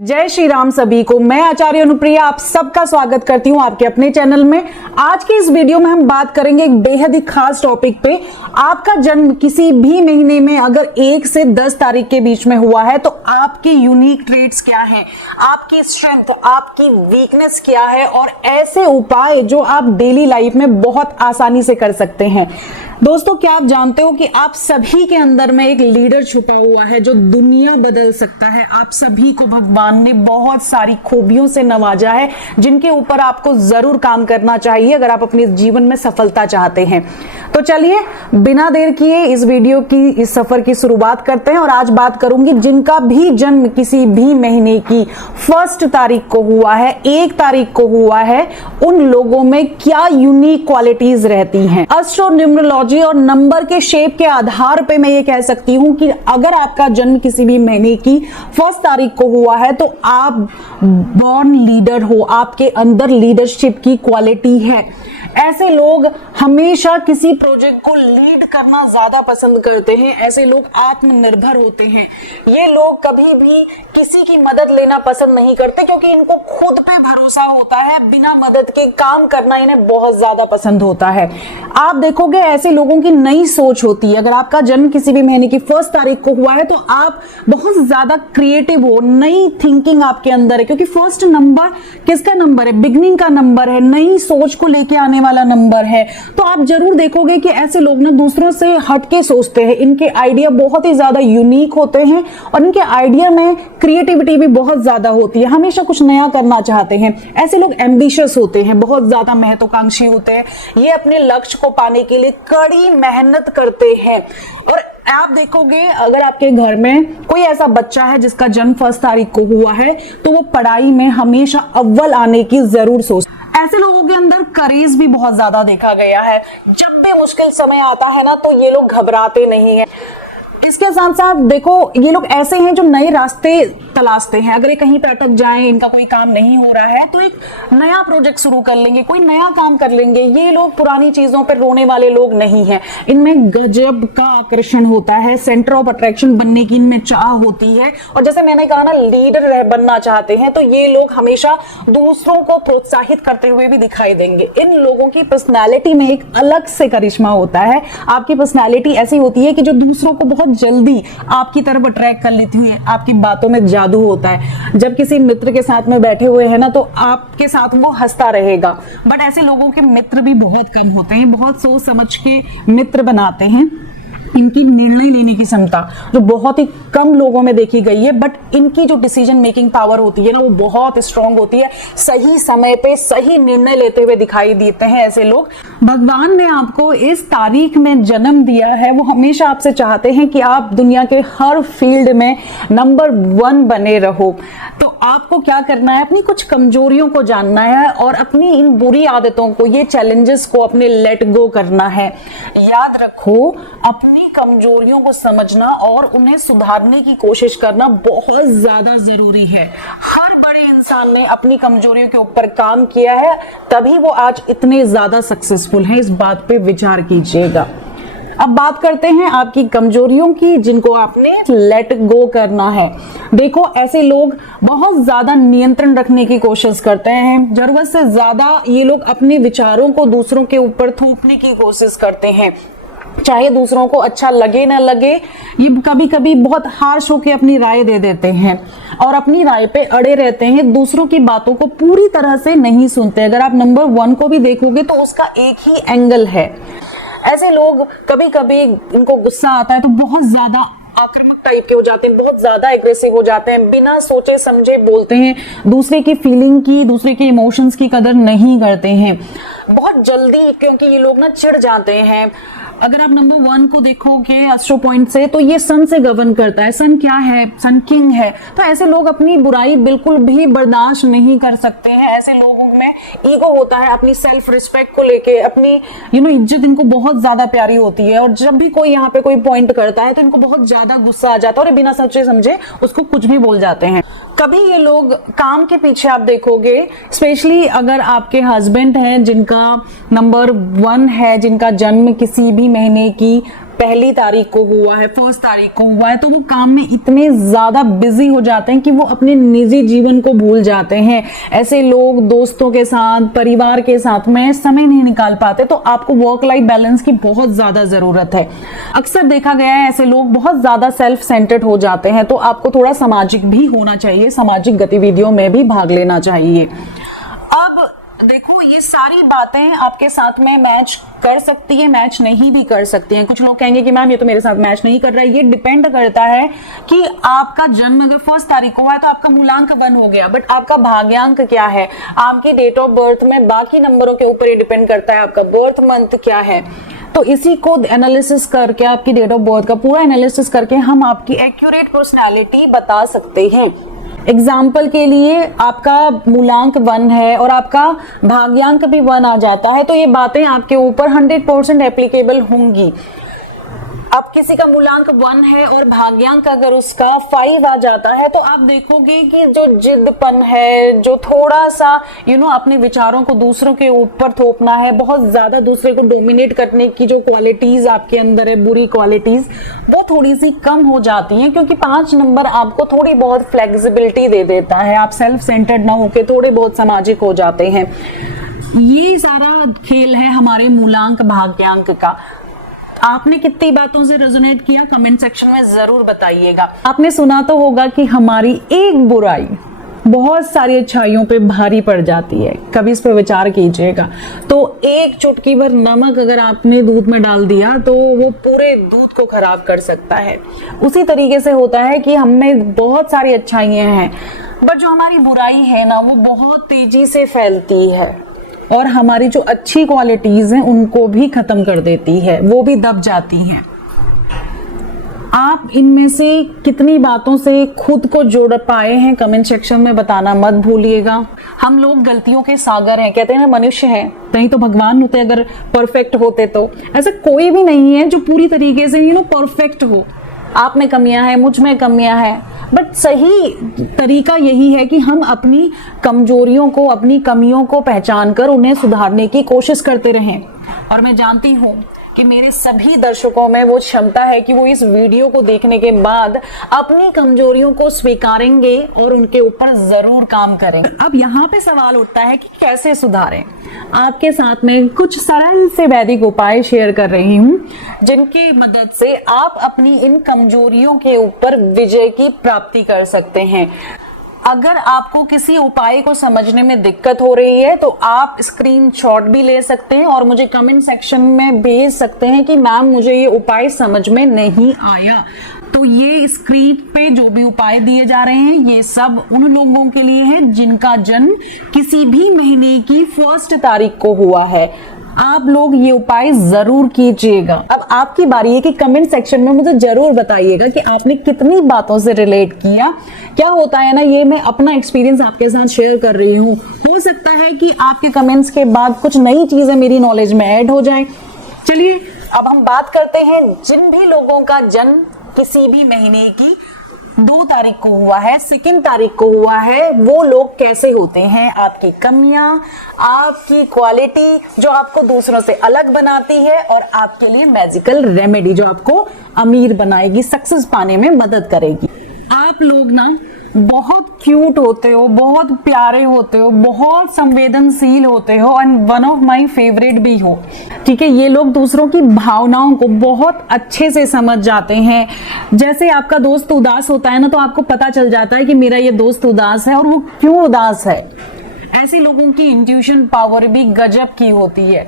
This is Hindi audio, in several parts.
जय श्री राम सभी को। मैं आचार्य अनुप्रिया आप सबका स्वागत करती हूं आपके अपने चैनल में। आज के इस वीडियो में हम बात करेंगे एक बेहद ही खास टॉपिक पे। आपका जन्म किसी भी महीने में अगर 1 से 10 तारीख के बीच में हुआ है तो आपके यूनिक ट्रेड्स क्या हैं, आपकी स्ट्रेंथ, आपकी वीकनेस क्या है और ऐसे उपाय जो आप डेली लाइफ में बहुत आसानी से कर सकते हैं। दोस्तों, क्या आप जानते हो कि आप सभी के अंदर में एक लीडर छुपा हुआ है जो दुनिया बदल सकता है। आप सभी को भगवान ने बहुत सारी खूबियों से नवाजा है जिनके ऊपर आपको जरूर काम करना चाहिए अगर आप अपने जीवन में सफलता चाहते हैं। तो चलिए बिना देर किए इस वीडियो की इस सफर की शुरुआत करते हैं और आज बात करूंगी जिनका भी जन्म किसी भी महीने की 1 तारीख को हुआ है, 1 तारीख को हुआ है, उन लोगों में क्या यूनिक क्वालिटीज रहती हैं। एस्ट्रोन्यूमरोलॉजी और नंबर के शेप के आधार पे मैं ये कह सकती हूं कि अगर आपका जन्म किसी भी महीने की 1 तारीख को हुआ है तो आप बॉर्न लीडर हो, आपके अंदर लीडरशिप की क्वालिटी है। ऐसे लोग हमेशा किसी प्रोजेक्ट को लीड करना ज्यादा पसंद करते हैं। ऐसे लोग आत्मनिर्भर होते हैं। ये लोग कभी भी किसी की मदद लेना पसंद नहीं करते क्योंकि इनको खुद पे भरोसा होता है। बिना मदद के काम करना इन्हें बहुत ज्यादा पसंद होता है। आप देखोगे ऐसे लोगों की नई सोच होती है। अगर आपका जन्म किसी भी महीने की 1 तारीख को हुआ है तो आप बहुत ज्यादा क्रिएटिव हो, नई थिंकिंग आपके अंदर है क्योंकि 1 नंबर किसका नंबर है? बिगनिंग का नंबर है, नई सोच को लेके आने वाला नंबर है। तो आप जरूर देखोगे कि ऐसे लोग ना दूसरों से हटके सोचते हैं। इनके आइडिया बहुत ही ज्यादा यूनिक होते हैं और इनके आइडिया में क्रिएटिविटी भी बहुत ज्यादा होती है। हमेशा कुछ नया करना चाहते हैं। ऐसे लोग एम्बिशियस होते हैं, बहुत ज्यादा महत्वाकांक्षी होते हैं। ये अपने लक्ष्य को पाने के लिए कड़ी मेहनत करते हैं। और आप देखोगे अगर आपके घर में कोई ऐसा बच्चा है जिसका जन्म 1 तारीख को हुआ है तो वो पढ़ाई में हमेशा अव्वल आने की जरूर सोचता है। ऐसे लोगों के अंदर करेज भी बहुत ज्यादा देखा गया है। जब भी मुश्किल समय आता है ना तो ये लोग घबराते नहीं हैं। इसके साथ साथ देखो ये लोग ऐसे हैं जो नए रास्ते तलाशते हैं। अगर ये कहीं पे अटक जाए, इनका कोई काम नहीं हो रहा है तो एक नया प्रोजेक्ट शुरू कर लेंगे, कोई नया काम कर लेंगे। ये लोग पुरानी चीजों पर रोने वाले लोग नहीं हैं। इनमें गजब का आकर्षण होता है, सेंटर ऑफ अट्रैक्शन बनने की इनमें चाह होती है। और जैसे मैंने कहा ना, लीडर बनना चाहते हैं तो ये लोग हमेशा दूसरों को प्रोत्साहित करते हुए भी दिखाई देंगे। इन लोगों की पर्सनैलिटी में एक अलग से करिश्मा होता है। आपकी पर्सनैलिटी ऐसी होती है कि जो दूसरों को बहुत जल्दी आपकी तरफ अट्रैक्ट कर लेती है। आपकी बातों में जादू होता है। जब किसी मित्र के साथ में बैठे हुए हैं ना तो आपके साथ वो हंसता रहेगा। बट ऐसे लोगों के मित्र भी बहुत कम होते हैं। बहुत सोच समझ के मित्र बनाते हैं। इनकी निर्णय लेने की क्षमता जो बहुत ही कम लोगों में देखी गई है, बट इनकी जो डिसीजन मेकिंग पावर होती है ना वो बहुत स्ट्रांग होती है। सही समय पे सही निर्णय लेते हुए दिखाई देते हैं ऐसे लोग। भगवान ने आपको इस तारीख में जन्म दिया है, वो हमेशा आपसे चाहते हैं कि आप दुनिया के हर फील्ड में नंबर 1 बने रहो। तो आपको क्या करना है? अपनी कुछ कमजोरियों को जानना है और अपनी इन बुरी आदतों को, ये चैलेंजेस को अपने लेट गो करना है। याद रखो, अपनी कमजोरियों को समझना और उन्हें सुधारने की कोशिश करना बहुत ज्यादा जरूरी है। हर बड़े इंसान ने अपनी कमजोरियों के ऊपर काम किया है, तभी वो आज इतने ज्यादा सक्सेसफुल हैं। इस बात पे विचार कीजिएगा। अब बात करते हैं आपकी कमजोरियों की जिनको आपने लेट गो करना है। देखो ऐसे लोग बहुत ज्यादा नियंत्रण रखने की कोशिश करते हैं। जरूरत से ज्यादा ये लोग अपने विचारों को दूसरों के ऊपर थोपने की कोशिश करते हैं। चाहे दूसरों को अच्छा लगे ना लगे, ये कभी कभी बहुत हार्श होकर अपनी राय दे देते हैं और अपनी राय पे अड़े रहते हैं। दूसरों की बातों को पूरी तरह से नहीं सुनते। अगर आप नंबर 1 को भी देखोगे तो उसका एक ही एंगल है। ऐसे लोग कभी कभी इनको गुस्सा आता है तो बहुत ज्यादा आक्रामक टाइप के हो जाते हैं, बहुत ज्यादा एग्रेसिव हो जाते हैं, बिना सोचे समझे बोलते हैं, दूसरे की फीलिंग की, दूसरे के इमोशंस की कदर नहीं करते हैं बहुत जल्दी, क्योंकि ये लोग ना चिढ़ जाते हैं। अगर आप नंबर 1 को देखोगे एस्ट्रो पॉइंट से तो ये सन से गवर्न करता है। सन क्या है? सन किंग है। तो ऐसे लोग अपनी बुराई बिल्कुल भी बर्दाश्त नहीं कर सकते हैं। ऐसे लोगों में ईगो होता है, अपनी सेल्फ रिस्पेक्ट को लेके, अपनी इज्जत इनको बहुत ज्यादा प्यारी होती है। और जब भी कोई यहाँ पे कोई पॉइंट करता है तो इनको बहुत ज्यादा गुस्सा आ जाता है और बिना सोचे समझे उसको कुछ भी बोल जाते हैं। कभी ये लोग काम के पीछे आप देखोगे, स्पेशली अगर आपके हस्बैंड हैं जिनका नंबर 1 है, जिनका जन्म किसी भी महीने की पहली तारीख को हुआ है, 1 तारीख को हुआ है, तो वो काम में इतने ज्यादा बिजी हो जाते हैं कि वो अपने निजी जीवन को भूल जाते हैं। ऐसे लोग दोस्तों के साथ, परिवार के साथ में समय नहीं निकाल पाते। तो आपको वर्क लाइफ बैलेंस की बहुत ज्यादा जरूरत है। अक्सर देखा गया है ऐसे लोग बहुत ज्यादा सेल्फ सेंटर्ड हो जाते हैं। तो आपको थोड़ा सामाजिक भी होना चाहिए, सामाजिक गतिविधियों में भी भाग लेना चाहिए। अब देखो, ये सारी बातें आपके साथ में मैच कर सकती है, मैच नहीं भी कर सकती हैं। कुछ लोग कहेंगे कि मैम ये तो मेरे साथ मैच नहीं कर रहा है। ये डिपेंड करता है कि आपका जन्म अगर 1 तारीख को हुआ है तो आपका मूलांक 1 हो गया, बट आपका भाग्यांक क्या है, आपकी डेट ऑफ बर्थ में बाकी नंबरों के ऊपर ये डिपेंड करता है आपका बर्थ मंथ क्या है। तो इसी को एनालिसिस करके, आपकी डेट ऑफ बर्थ का पूरा एनालिसिस करके हम आपकी एक्यूरेट पर्सनैलिटी बता सकते हैं। एग्जाम्पल के लिए आपका मूलांक 1 है और आपका भाग्यांक भी 1 आ जाता है, तो ये बातें आपके ऊपर 100% एप्लीकेबल होंगी। अब किसी का मूलांक 1 है और भाग्यांक अगर उसका 5 आ जाता है, तो आप देखोगे कि जो जिद्दपन है, जो थोड़ा सा अपने विचारों को दूसरों के ऊपर थोपना है, बहुत ज्यादा दूसरे को डोमिनेट करने की जो क्वालिटीज आपके अंदर है, बुरी क्वालिटीज, वो थोड़ी सी कम हो जाती हैं, क्योंकि 5 नंबर आपको थोड़ी बहुत फ्लेक्सिबिलिटी दे देता है। आप सेल्फ सेंटर्ड ना होके थोड़े बहुत सामाजिक हो जाते हैं। ये सारा खेल है हमारे मूलांक भाग्यांक का। आपने कितनी बातों से रेजोनेट किया, कमेंट सेक्शन में जरूर बताइएगा। आपने सुना तो होगा कि हमारी एक बुराई बहुत सारी अच्छाइयों पे भारी पड़ जाती है। कभी इस पे विचार कीजिएगा। तो एक चुटकी भर नमक अगर आपने दूध में डाल दिया तो वो पूरे दूध को खराब कर सकता है। उसी तरीके से होता है कि हमें बहुत सारी अच्छाइयां हैं, बट जो हमारी बुराई है ना, वो बहुत तेजी से फैलती है और हमारी जो अच्छी क्वालिटीज हैं उनको भी खत्म कर देती है, वो भी दब जाती हैं। आप इनमें से कितनी बातों से खुद को जोड़ पाए हैं, कमेंट सेक्शन में बताना मत भूलिएगा। हम लोग गलतियों के सागर हैं, कहते हैं ना मनुष्य हैं, नहीं तो भगवान होते अगर परफेक्ट होते। तो ऐसा कोई भी नहीं है जो पूरी तरीके से परफेक्ट हो। आप में कमियां हैं, मुझ में कमियां हैं, बट सही तरीका यही है कि हम अपनी कमजोरियों को, अपनी कमियों को पहचान कर उन्हें सुधारने की कोशिश करते रहें। और मैं जानती हूं कि मेरे सभी दर्शकों में वो क्षमता है कि वो इस वीडियो को देखने के बाद अपनी कमजोरियों को स्वीकारेंगे और उनके ऊपर जरूर काम करें। अब यहाँ पे सवाल उठता है कि कैसे सुधारें। आपके साथ में कुछ सरल से वैदिक उपाय शेयर कर रही हूँ, जिनकी मदद से आप अपनी इन कमजोरियों के ऊपर विजय की प्राप्ति कर सकते हैं। अगर आपको किसी उपाय को समझने में दिक्कत हो रही है तो आप स्क्रीनशॉट भी ले सकते हैं और मुझे कमेंट सेक्शन में भेज सकते हैं कि मैम मुझे ये उपाय समझ में नहीं आया। तो ये स्क्रीन पे जो भी उपाय दिए जा रहे हैं, ये सब उन लोगों के लिए है जिनका जन्म किसी भी महीने की 1 तारीख को हुआ है। आप लोग ये उपाय जरूर कीजिएगा। अब आपकी बारी है कि कमेंट सेक्शन में मुझे जरूर बताइएगा कि आपने कितनी बातों से रिलेट किया। क्या होता है ना, ये मैं अपना एक्सपीरियंस आपके साथ शेयर कर रही हूँ। हो सकता है कि आपके कमेंट्स के बाद कुछ नई चीजें मेरी नॉलेज में ऐड हो जाए। चलिए अब हम बात करते हैं जिन भी लोगों का जन्म किसी भी महीने की 2 तारीख को हुआ है, 2 तारीख को हुआ है, वो लोग कैसे होते हैं। आपकी कमियां, आपकी क्वालिटी जो आपको दूसरों से अलग बनाती है, और आपके लिए मैजिकल रेमेडी जो आपको अमीर बनाएगी, सक्सेस पाने में मदद करेगी। आप लोग ना बहुत क्यूट होते हो, बहुत प्यारे होते हो, बहुत संवेदनशील होते हो and one of my favourite भी हो। ठीक है, ये लोग दूसरों की भावनाओं को बहुत अच्छे से समझ जाते हैं। जैसे आपका दोस्त उदास होता है ना, तो आपको पता चल जाता है कि मेरा ये दोस्त उदास है और वो क्यों उदास है। ऐसे लोगों की इंट्यूशन पावर भी गजब की होती है।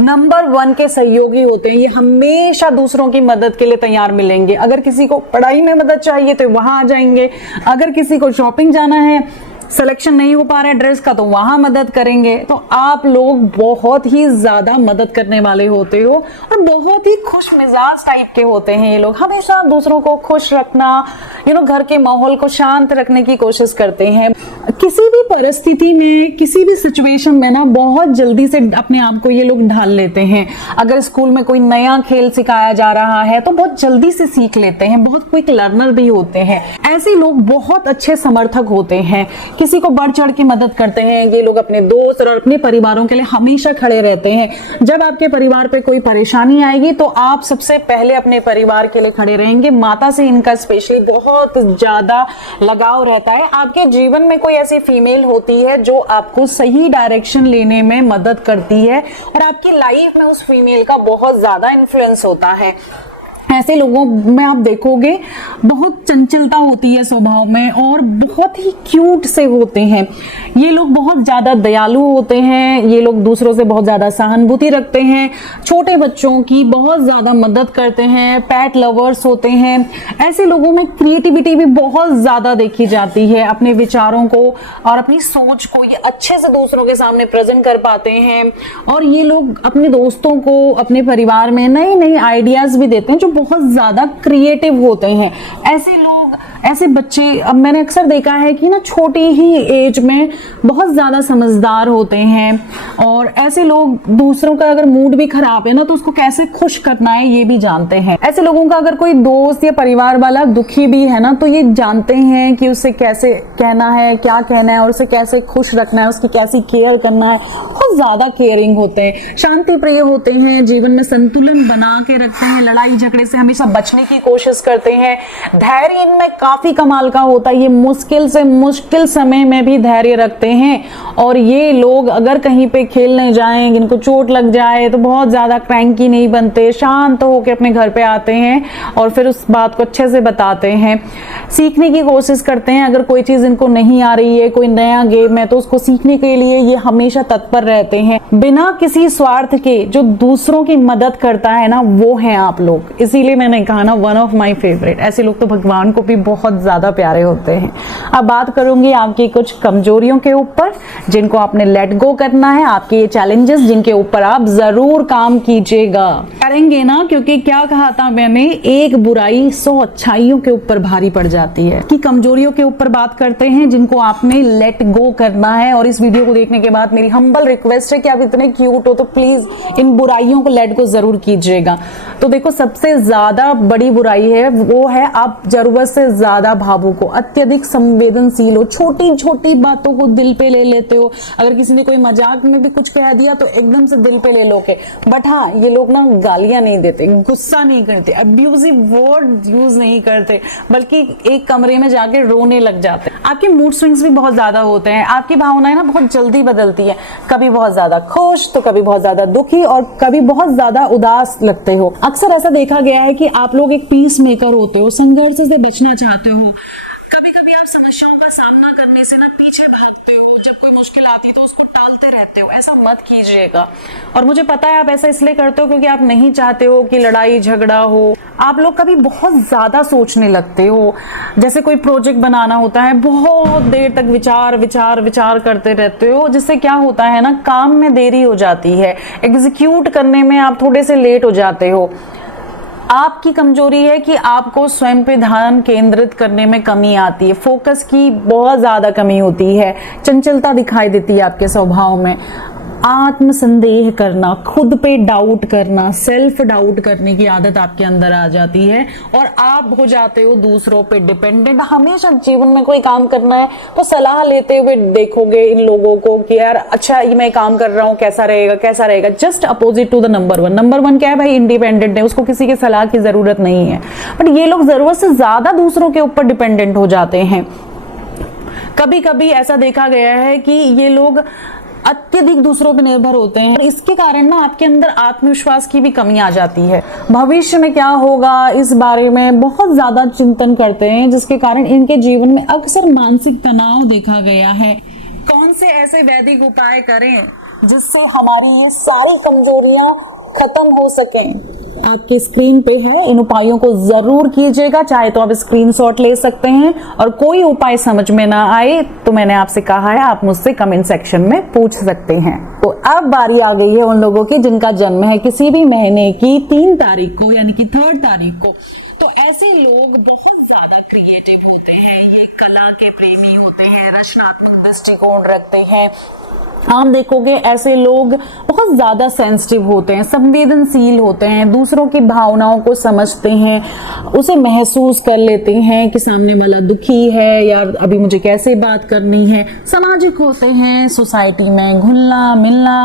नंबर 1 के सहयोगी होते हैं। ये हमेशा दूसरों की मदद के लिए तैयार मिलेंगे। अगर किसी को पढ़ाई में मदद चाहिए तो वहां आ जाएंगे। अगर किसी को शॉपिंग जाना है, सिलेक्शन नहीं हो पा रहा है ड्रेस का, तो वहां मदद करेंगे। तो आप लोग बहुत ही ज्यादा मदद करने वाले होते हो और बहुत ही खुश मिजाज टाइप के होते हैं। ये लोग हमेशा दूसरों को खुश रखना, घर के माहौल को शांत रखने की कोशिश करते हैं। किसी भी परिस्थिति में, किसी भी सिचुएशन में ना बहुत जल्दी से अपने आप को ये लोग ढाल लेते हैं। अगर स्कूल में कोई नया खेल सिखाया जा रहा है तो बहुत जल्दी से सीख लेते हैं, बहुत क्विक लर्नर भी होते हैं। ऐसे लोग बहुत अच्छे समर्थक होते हैं, किसी को बढ़ चढ़ के मदद करते हैं। ये लोग अपने दोस्त और अपने परिवारों के लिए हमेशा खड़े रहते हैं। जब आपके परिवार पे कोई परेशानी आएगी तो आप सबसे पहले अपने परिवार के लिए खड़े रहेंगे। माता से इनका स्पेशली बहुत ज्यादा लगाव रहता है। आपके जीवन में कोई ऐसी फीमेल होती है जो आपको सही डायरेक्शन लेने में मदद करती है और आपकी लाइफ में उस फीमेल का बहुत ज्यादा इन्फ्लुएंस होता है। ऐसे लोगों में आप देखोगे बहुत चंचलता होती है स्वभाव में और बहुत ही क्यूट से होते हैं। ये लोग बहुत ज्यादा दयालु होते हैं। ये लोग दूसरों से बहुत ज्यादा सहानुभूति रखते हैं, छोटे बच्चों की बहुत ज्यादा मदद करते हैं, पेट लवर्स होते हैं। ऐसे लोगों में क्रिएटिविटी भी बहुत ज्यादा देखी जाती है। अपने विचारों को और अपनी सोच को ये अच्छे से दूसरों के सामने प्रेजेंट कर पाते हैं और ये लोग अपने दोस्तों को, अपने परिवार में नए नए आइडियाज भी देते हैं जो बहुत ज्यादा क्रिएटिव होते हैं। ऐसे लोग, ऐसे बच्चे, अब मैंने अक्सर देखा है कि ना छोटी ही एज में बहुत ज्यादा समझदार होते हैं और ऐसे लोग दूसरों का अगर मूड भी खराब है ना तो उसको कैसे खुश करना है ये भी जानते हैं। ऐसे लोगों का अगर कोई दोस्त या परिवार वाला दुखी भी है ना तो ये जानते हैं कि उसे कैसे कहना है, क्या कहना है और उसे कैसे खुश रखना है, उसकी कैसी केयर करना है। बहुत ज्यादा केयरिंग होते हैं, शांति प्रिय होते हैं, जीवन में संतुलन बना के रखते हैं, लड़ाई झगड़े से हमेशा बचने की कोशिश करते हैं। धैर्य इनमें काफी कमाल का होता है। ये मुश्किल से मुश्किल समय में भी धैर्य रखते हैं और ये लोग अगर कहीं पे खेलने जाएं, इनको चोट लग जाए तो बहुत ज्यादा क्रैंकी नहीं बनते, शांत होकर अपने घर पे आते हैं और फिर उस बात को अच्छे से बताते हैं, सीखने की कोशिश करते हैं। अगर कोई चीज इनको नहीं आ रही है, कोई नया गेम है तो उसको सीखने के लिए ये हमेशा तत्पर रहते हैं। बिना किसी स्वार्थ के जो दूसरों की मदद करता है ना वो है आप लोग। इसीलिए मैंने कहा ना वन ऑफ माय फेवरेट। ऐसे लोग तो भगवान को भी बहुत ज्यादा प्यारे होते हैं। अब बात करूंगी आपकी कुछ कमजोरियों के ऊपर जिनको आपने लेट गो करना है, आपके ये चैलेंजेस जिनके ऊपर आप जरूर काम कीजिएगा, करेंगे ना, क्योंकि क्या कहा था मैंने, एक बुराई 100 अच्छाइयों के ऊपर भारी पड़ जाती है। कि कमजोरियों के ऊपर बात करते हैं जिनको आपने लेट गो करना है। और इस वीडियो को देखने के बाद मेरी हम्बल रिक्वेस्ट है कि आप इतने क्यूट हो तो प्लीज इन बुराइयों को लेट गो जरूर कीजिएगा। तो देखो, सबसे ज्यादा बड़ी बुराई है वो है आप जरूरत से ज्यादा भावुक हो, अत्यधिक संवेदनशील हो, छोटी छोटी बातों को दिल पे ले लेते हो। अगर किसी ने कोई मजाक में भी कुछ कह दिया तो एकदम से दिल पे ले लोगे। बट हाँ, ये लोग ना गालियां नहीं देते, गुस्सा नहीं करते, अब्यूजिव वर्ड यूज नहीं करते, बल्कि एक कमरे में जाके रोने लग जाते हैं। आपके मूड स्विंग्स भी बहुत ज्यादा होते हैं। आपकी भावनाएं ना बहुत जल्दी बदलती है, कभी बहुत ज्यादा खुश तो कभी बहुत ज्यादा दुखी और कभी बहुत ज्यादा उदास लगते हो। अक्सर ऐसा देखा गया है कि आप लोग एक पीस मेकर होते हो, संघर्ष से बचना चाहते हो। कभी कभी आप समस्याओं का सामना करने से ना पीछे भागते हो, जब कोई मुश्किल आती तो उसको टालते रहते हो। ऐसा मत कीजिएगा। और मुझे पता है आप ऐसा इसलिए करते हो क्योंकि आप नहीं चाहते हो कि लड़ाई झगड़ा हो। आप लोग कभी बहुत ज्यादा सोचने लगते हो। जैसे कोई प्रोजेक्ट बनाना होता है, बहुत देर तक विचार विचार विचार करते रहते हो, जिससे क्या होता है ना, काम में देरी हो जाती है, एग्जीक्यूट करने में आप थोड़े से लेट हो जाते हो। आपकी कमजोरी है कि आपको स्वयं पे ध्यान केंद्रित करने में कमी आती है, फोकस की बहुत ज्यादा कमी होती है, चंचलता दिखाई देती है आपके स्वभाव में। आत्म संदेह करना, खुद पे डाउट करना, सेल्फ डाउट करने की आदत आपके अंदर आ जाती है और आप हो जाते हो दूसरों पे डिपेंडेंट। हमेशा जीवन में कोई काम करना है तो सलाह लेते हुए देखोगे इन लोगों को कि यार अच्छा ये मैं काम कर रहा हूँ, कैसा रहेगा कैसा रहेगा। Just opposite to the number one. Number one क्या है भाई? इंडिपेंडेंट है, उसको किसी की सलाह की जरूरत नहीं है। बट ये लोग जरूरत से ज्यादा दूसरों के ऊपर डिपेंडेंट हो जाते हैं। कभी कभी ऐसा देखा गया है कि ये लोग अत्यधिक दूसरों पर निर्भर होते हैं और इसके कारण ना आपके अंदर आत्मविश्वास की भी कमी आ जाती है। भविष्य में क्या होगा इस बारे में बहुत ज्यादा चिंतन करते हैं, जिसके कारण इनके जीवन में अक्सर मानसिक तनाव देखा गया है। कौन से ऐसे वैदिक उपाय करें जिससे हमारी ये सारी कमजोरियां खत्म हो सकें? आपकी स्क्रीन पे है, इन उपायों को जरूर कीजिएगा। चाहे तो आप स्क्रीनशॉट ले सकते हैं और कोई उपाय समझ में ना आए तो मैंने आपसे कहा है आप मुझसे कमेंट सेक्शन में पूछ सकते हैं। तो अब बारी आ गई है उन लोगों की जिनका जन्म है किसी भी महीने की 3 तारीख को, यानी कि 3rd तारीख को। तो ऐसे लोग बहुत ज्यादा क्रिएटिव होते हैं, ये कला के प्रेमी होते हैं, रचनात्मक दृष्टिकोण रखते हैं। आप देखोगे ऐसे लोग बहुत ज्यादा सेंसिटिव होते हैं, संवेदनशील होते हैं, दूसरों की भावनाओं को समझते हैं, उसे महसूस कर लेते हैं कि सामने वाला दुखी है या अभी मुझे कैसे बात करनी है। सामाजिक होते हैं, सोसाइटी में घुलना मिलना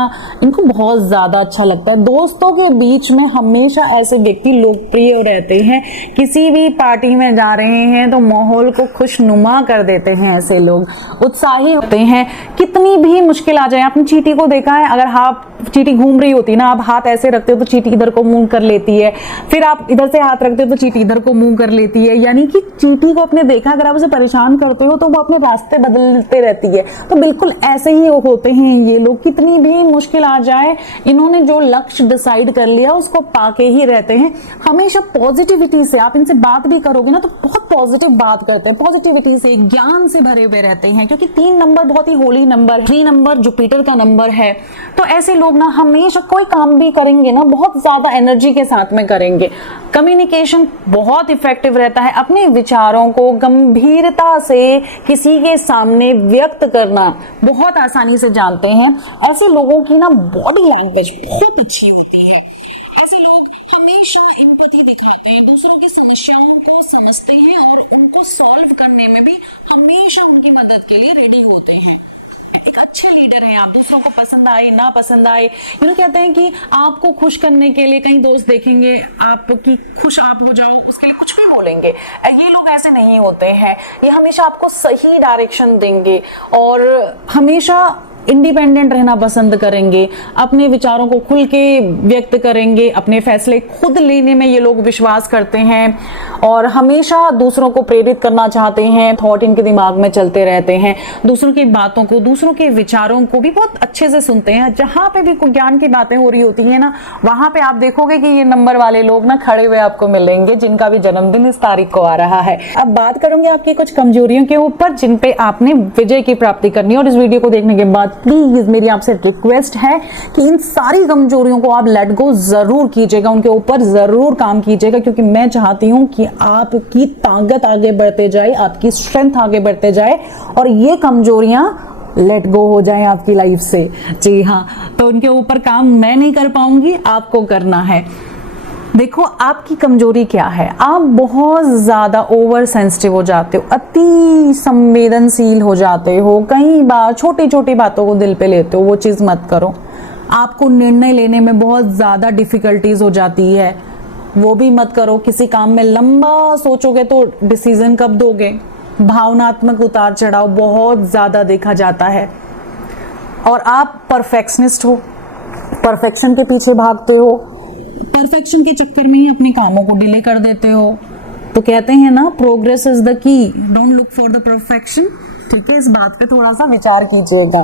इनको बहुत ज्यादा अच्छा लगता है। दोस्तों के बीच में हमेशा ऐसे व्यक्ति लोकप्रिय रहते हैं, किसी भी पार्टी में जा रहे हैं तो माहौल को खुशनुमा कर देते हैं। ऐसे लोग उत्साही होते हैं, कितनी भी मुश्किल आ जाए। आपने चींटी को देखा है, अगर आप चींटी घूम रही होती ना, आप हाथ ऐसे रखते हो तो चींटी इधर को मूव कर लेती है, फिर आप इधर से हाथ रखते हो तो चींटी इधर को मूव कर लेती है। यानी कि चींटी को आपने देखा, अगर आप उसे परेशान करते हो तो वो अपने रास्ते बदलते रहती है। तो बिल्कुल ऐसे ही होते हैं ये लोग, कितनी भी मुश्किल आ जाए इन्होंने जो लक्ष्य डिसाइड कर लिया उसको पाके ही रहते हैं। हमेशा पॉजिटिविटी से आप इनसे बात भी करोगे ना तो बहुत पॉजिटिव बात करते हैं, पॉजिटिविटी से ज्ञान से भरे हुए रहते हैं, क्योंकि 3 नंबर बहुत ही होली नंबर, 3 नंबर जुपिटर का नंबर है। तो ऐसे लोग ना हमेशा कोई काम भी करेंगे ना बहुत ज्यादा एनर्जी के साथ में करेंगे। कम्युनिकेशन बहुत इफेक्टिव रहता है, अपने विचारों को गंभीरता से किसी के सामने व्यक्त करना बहुत आसानी से जानते हैं। ऐसे लोगों की ना बॉडी लैंग्वेज बहुत अच्छी होती है। ऐसे लोग हमेशा एम्पैथी दिखाते हैं, दूसरों की समस्याओं को समझते हैं और उनको सॉल्व करने में भी हमेशा उनकी मदद के लिए रेडी होते हैं। एक अच्छे लीडर हैं आप, दूसरों को पसंद आए ना पसंद आए, कहते हैं कि आपको खुश करने के लिए कहीं दोस्त देखेंगे आपकी खुश आप हो जाओ उसके लिए कुछ भी बोलेंगे। ये लोग ऐसे नहीं होते हैं, ये हमेशा आपको सही डायरेक्शन देंगे और हमेशा इंडिपेंडेंट रहना पसंद करेंगे, अपने विचारों को खुल के व्यक्त करेंगे, अपने फैसले खुद लेने में ये लोग विश्वास करते हैं और हमेशा दूसरों को प्रेरित करना चाहते हैं। थॉट इनके दिमाग में चलते रहते हैं, दूसरों की बातों को, दूसरों के विचारों को भी बहुत अच्छे से सुनते हैं। जहां पे भी ज्ञान की बातें हो रही होती है ना, वहां पे आप देखोगे कि ये नंबर वाले लोग ना खड़े हुए आपको मिलेंगे, जिनका भी जन्मदिन इस तारीख को आ रहा है। अब बात करूंगी आपकी कुछ कमजोरियों के ऊपर जिन पे आपने विजय की प्राप्ति करनी है। और इस वीडियो को देखने के बाद प्लीज मेरी आपसे रिक्वेस्ट है कि इन सारी कमजोरियों को आप लेट गो जरूर कीजिएगा, उनके ऊपर जरूर काम कीजिएगा, क्योंकि मैं चाहती हूं कि आपकी ताकत आगे बढ़ते जाए, आपकी स्ट्रेंथ आगे बढ़ते जाए और ये कमजोरियां लेट गो हो जाए आपकी लाइफ से। जी हाँ, तो उनके ऊपर काम मैं नहीं कर पाऊंगी, आपको करना है। देखो आपकी कमजोरी क्या है, आप बहुत ज्यादा ओवर सेंसिटिव हो जाते हो, अति संवेदनशील हो जाते हो, कई बार छोटी छोटी बातों को दिल पे लेते हो। वो चीज मत करो। आपको निर्णय लेने में बहुत ज्यादा डिफिकल्टीज हो जाती है, वो भी मत करो। किसी काम में लंबा सोचोगे तो डिसीजन कब दोगे। भावनात्मक उतार चढ़ाव बहुत ज्यादा देखा जाता है और आप परफेक्शनिस्ट हो, परफेक्शन के पीछे भागते हो, परफेक्शन के चक्कर में ही अपने कामों को डिले कर देते हो। तो कहते हैं ना, progress is the key, don't look for the perfection. ठीक है, इस बात पे थोड़ा सा विचार कीजिएगा।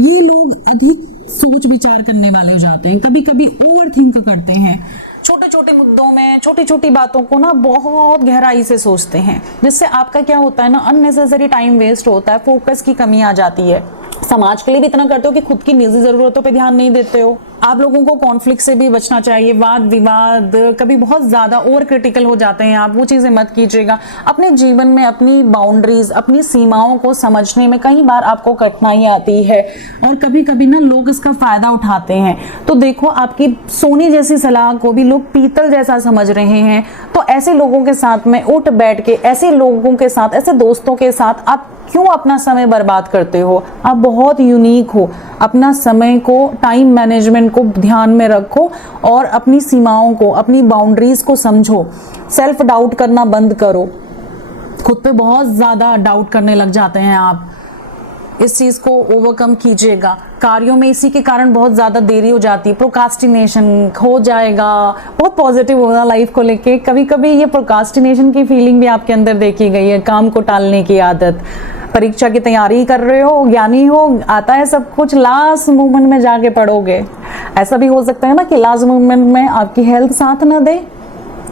ये लोग अधिक सोच विचार करने वाले हो जाते हैं, कभी कभी ओवर थिंक करते हैं, छोटे छोटे मुद्दों में छोटी छोटी बातों को ना बहुत गहराई से सोचते हैं, जिससे आपका क्या होता है ना, अननेसेसरी टाइम वेस्ट होता है, फोकस की कमी आ जाती है। समाज के लिए भी इतना करते हो कि खुद की निजी जरूरतों पे ध्यान नहीं देते हो। आप लोगों को कॉन्फ्लिक्ट से भी बचना चाहिए, वाद विवाद, कभी बहुत ज्यादा ओवर क्रिटिकल हो जाते हैं आप, वो चीजें मत कीजिएगा। अपने जीवन में अपनी बाउंड्रीज, अपनी सीमाओं को समझने में कई बार आपको कठिनाई आती है और कभी कभी ना लोग इसका फायदा उठाते हैं। तो देखो, आपकी सोने जैसी सलाह को भी लोग पीतल जैसा समझ रहे हैं। तो ऐसे लोगों के साथ में उठ बैठ के, ऐसे लोगों के साथ, ऐसे दोस्तों के साथ आप क्यों अपना समय बर्बाद करते हो। आप बहुत यूनिक हो, अपना समय को, टाइम मैनेजमेंट को ध्यान में रखो और अपनी सीमाओं को, अपनी बाउंड्रीज को समझो। सेल्फ डाउट करना बंद करो, खुद पे बहुत ज्यादा डाउट करने लग जाते हैं आप, इस चीज को ओवरकम कीजिएगा। कार्यों में इसी के कारण बहुत ज्यादा देरी हो जाती है, प्रोकास्टिनेशन हो जाएगा। बहुत पॉजिटिव होना लाइफ को लेके। कभी कभी ये प्रोकास्टिनेशन की फीलिंग भी आपके अंदर देखी गई है, काम को टालने की आदत। परीक्षा की तैयारी कर रहे हो, ज्ञानी हो, आता है सब कुछ, लास्ट मोमेंट में जाके पढ़ोगे। ऐसा भी हो सकता है ना कि लास्ट मोमेंट में आपकी हेल्थ साथ ना दे,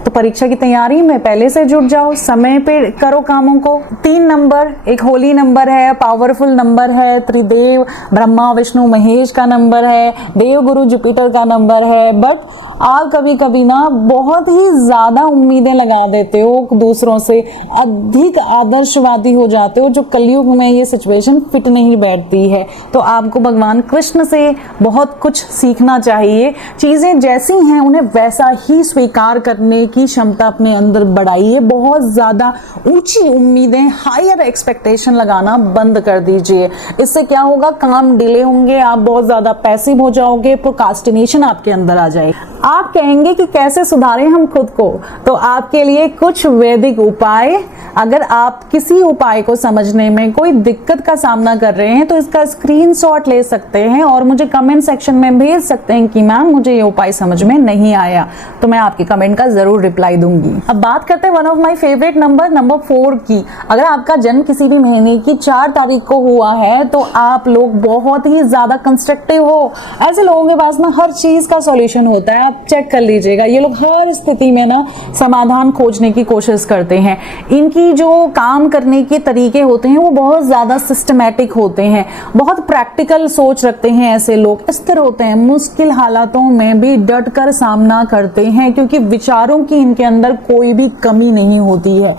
तो परीक्षा की तैयारी में पहले से जुट जाओ, समय पे करो कामों को। 3 नंबर एक होली नंबर है, पावरफुल नंबर है, त्रिदेव ब्रह्मा विष्णु महेश का नंबर है, देव गुरु जुपिटर का नंबर है। बट आप कभी कभी ना बहुत ही ज्यादा उम्मीदें लगा देते हो दूसरों से, अधिक आदर्शवादी हो जाते हो, जो कलयुग में ये सिचुएशन फिट नहीं बैठती है। तो आपको भगवान कृष्ण से बहुत कुछ सीखना चाहिए। चीजें जैसी हैं उन्हें वैसा ही स्वीकार करने की क्षमता अपने अंदर बढ़ाइए। बहुत ज्यादा ऊंची उम्मीदें, हायर एक्सपेक्टेशन लगाना बंद कर दीजिए। इससे क्या होगा, काम डिले होंगे, आप बहुत ज्यादा पैसिव हो जाओगे, प्रोक्रास्टिनेशन आपके अंदर आ जाएगी। आप कहेंगे कि कैसे सुधारें हम खुद को, तो आपके लिए कुछ वैदिक उपाय, अगर आप किसी उपाय को समझने में कोई दिक्कत का सामना कर रहे हैं तो इसका स्क्रीनशॉट ले सकते हैं और मुझे कमेंट सेक्शन में भेज सकते हैं कि मैम मुझे ये उपाय समझ में नहीं आया, तो मैं आपके कमेंट का जरूर रिप्लाई दूंगी। अब बात करते हैं one of my favourite number 4 की। अगर आपका जन्म किसी भी महीने की 4 तारीख को हुआ है तो आप लोग बहुत ही ज्यादा कंस्ट्रक्टिव हो। ऐसे लोगों के पास ना हर चीज का सॉल्यूशन होता है, आप चेक कर लीजिएगा। ये लोग हर स्थिति में ना समाधान खोजने की कोशिश करते हैं। इनकी जो काम करने के तरीके होते हैं वो बहुत ज्यादा सिस्टमैटिक होते हैं, बहुत प्रैक्टिकल सोच रखते हैं। ऐसे लोग स्थिर होते हैं, मुश्किल हालातों में भी डट कर सामना करते हैं, क्योंकि विचारों की इनके अंदर कोई भी कमी नहीं होती है।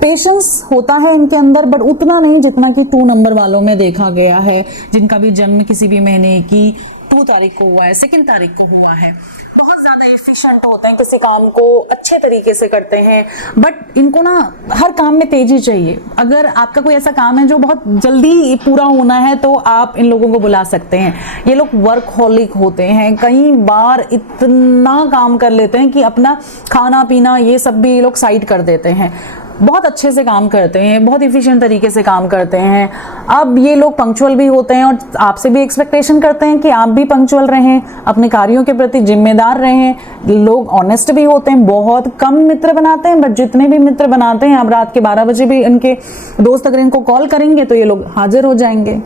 पेशेंस होता है इनके अंदर, बट उतना नहीं जितना कि 2 नंबर वालों में देखा गया है, जिनका भी जन्म किसी भी महीने की 2 तारीख को हुआ है, 2 तारीख को हुआ है। बहुत ज्यादा एफिशिएंट होते हैं, किसी काम को अच्छे तरीके से करते हैं, बट इनको ना हर काम में तेजी चाहिए। अगर आपका कोई ऐसा काम है जो बहुत जल्दी पूरा होना है तो आप इन लोगों को बुला सकते हैं। ये लोग वर्कहॉलिक होते हैं, कई बार इतना काम कर लेते हैं कि अपना खाना पीना ये सब भी ये लोग साइड कर देते हैं। बहुत अच्छे से काम करते हैं, बहुत इफिशिएंट तरीके से काम करते हैं। अब ये लोग पंक्चुअल भी होते हैं और आपसे भी एक्सपेक्टेशन करते हैं कि आप भी पंक्चुअल रहें, अपने कार्यों के प्रति जिम्मेदार रहें। लोग ऑनेस्ट भी होते हैं, बहुत कम मित्र बनाते हैं, बट जितने भी मित्र बनाते हैं, आप रात के 12 बजे भी इनके दोस्त अगर इनको कॉल करेंगे तो ये लोग हाजिर हो जाएंगे।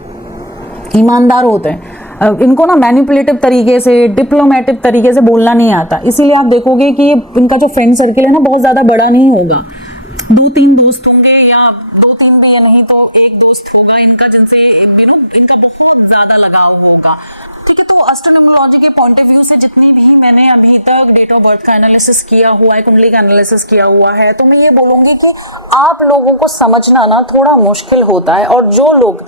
ईमानदार होते हैं, इनको ना मैनिपुलेटिव तरीके से, डिप्लोमेटिक तरीके से बोलना नहीं आता, इसीलिए आप देखोगे कि इनका जो फ्रेंड सर्किल है ना बहुत ज्यादा बड़ा नहीं होगा। 2-3 दोस्त होंगे, या 2-3 भी, या नहीं तो एक दोस्त होगा इनका जिनसे इनका बहुत ज्यादा लगाव होगा। ठीक है, तो एस्ट्रोनॉमोलॉजी के पॉइंट ऑफ व्यू से जितनी भी मैंने अभी तक डेट ऑफ बर्थ का एनालिसिस किया हुआ है, कुंडली का एनालिसिस किया हुआ है, तो मैं ये बोलूंगी कि आप लोगों को समझना ना थोड़ा मुश्किल होता है, और जो लोग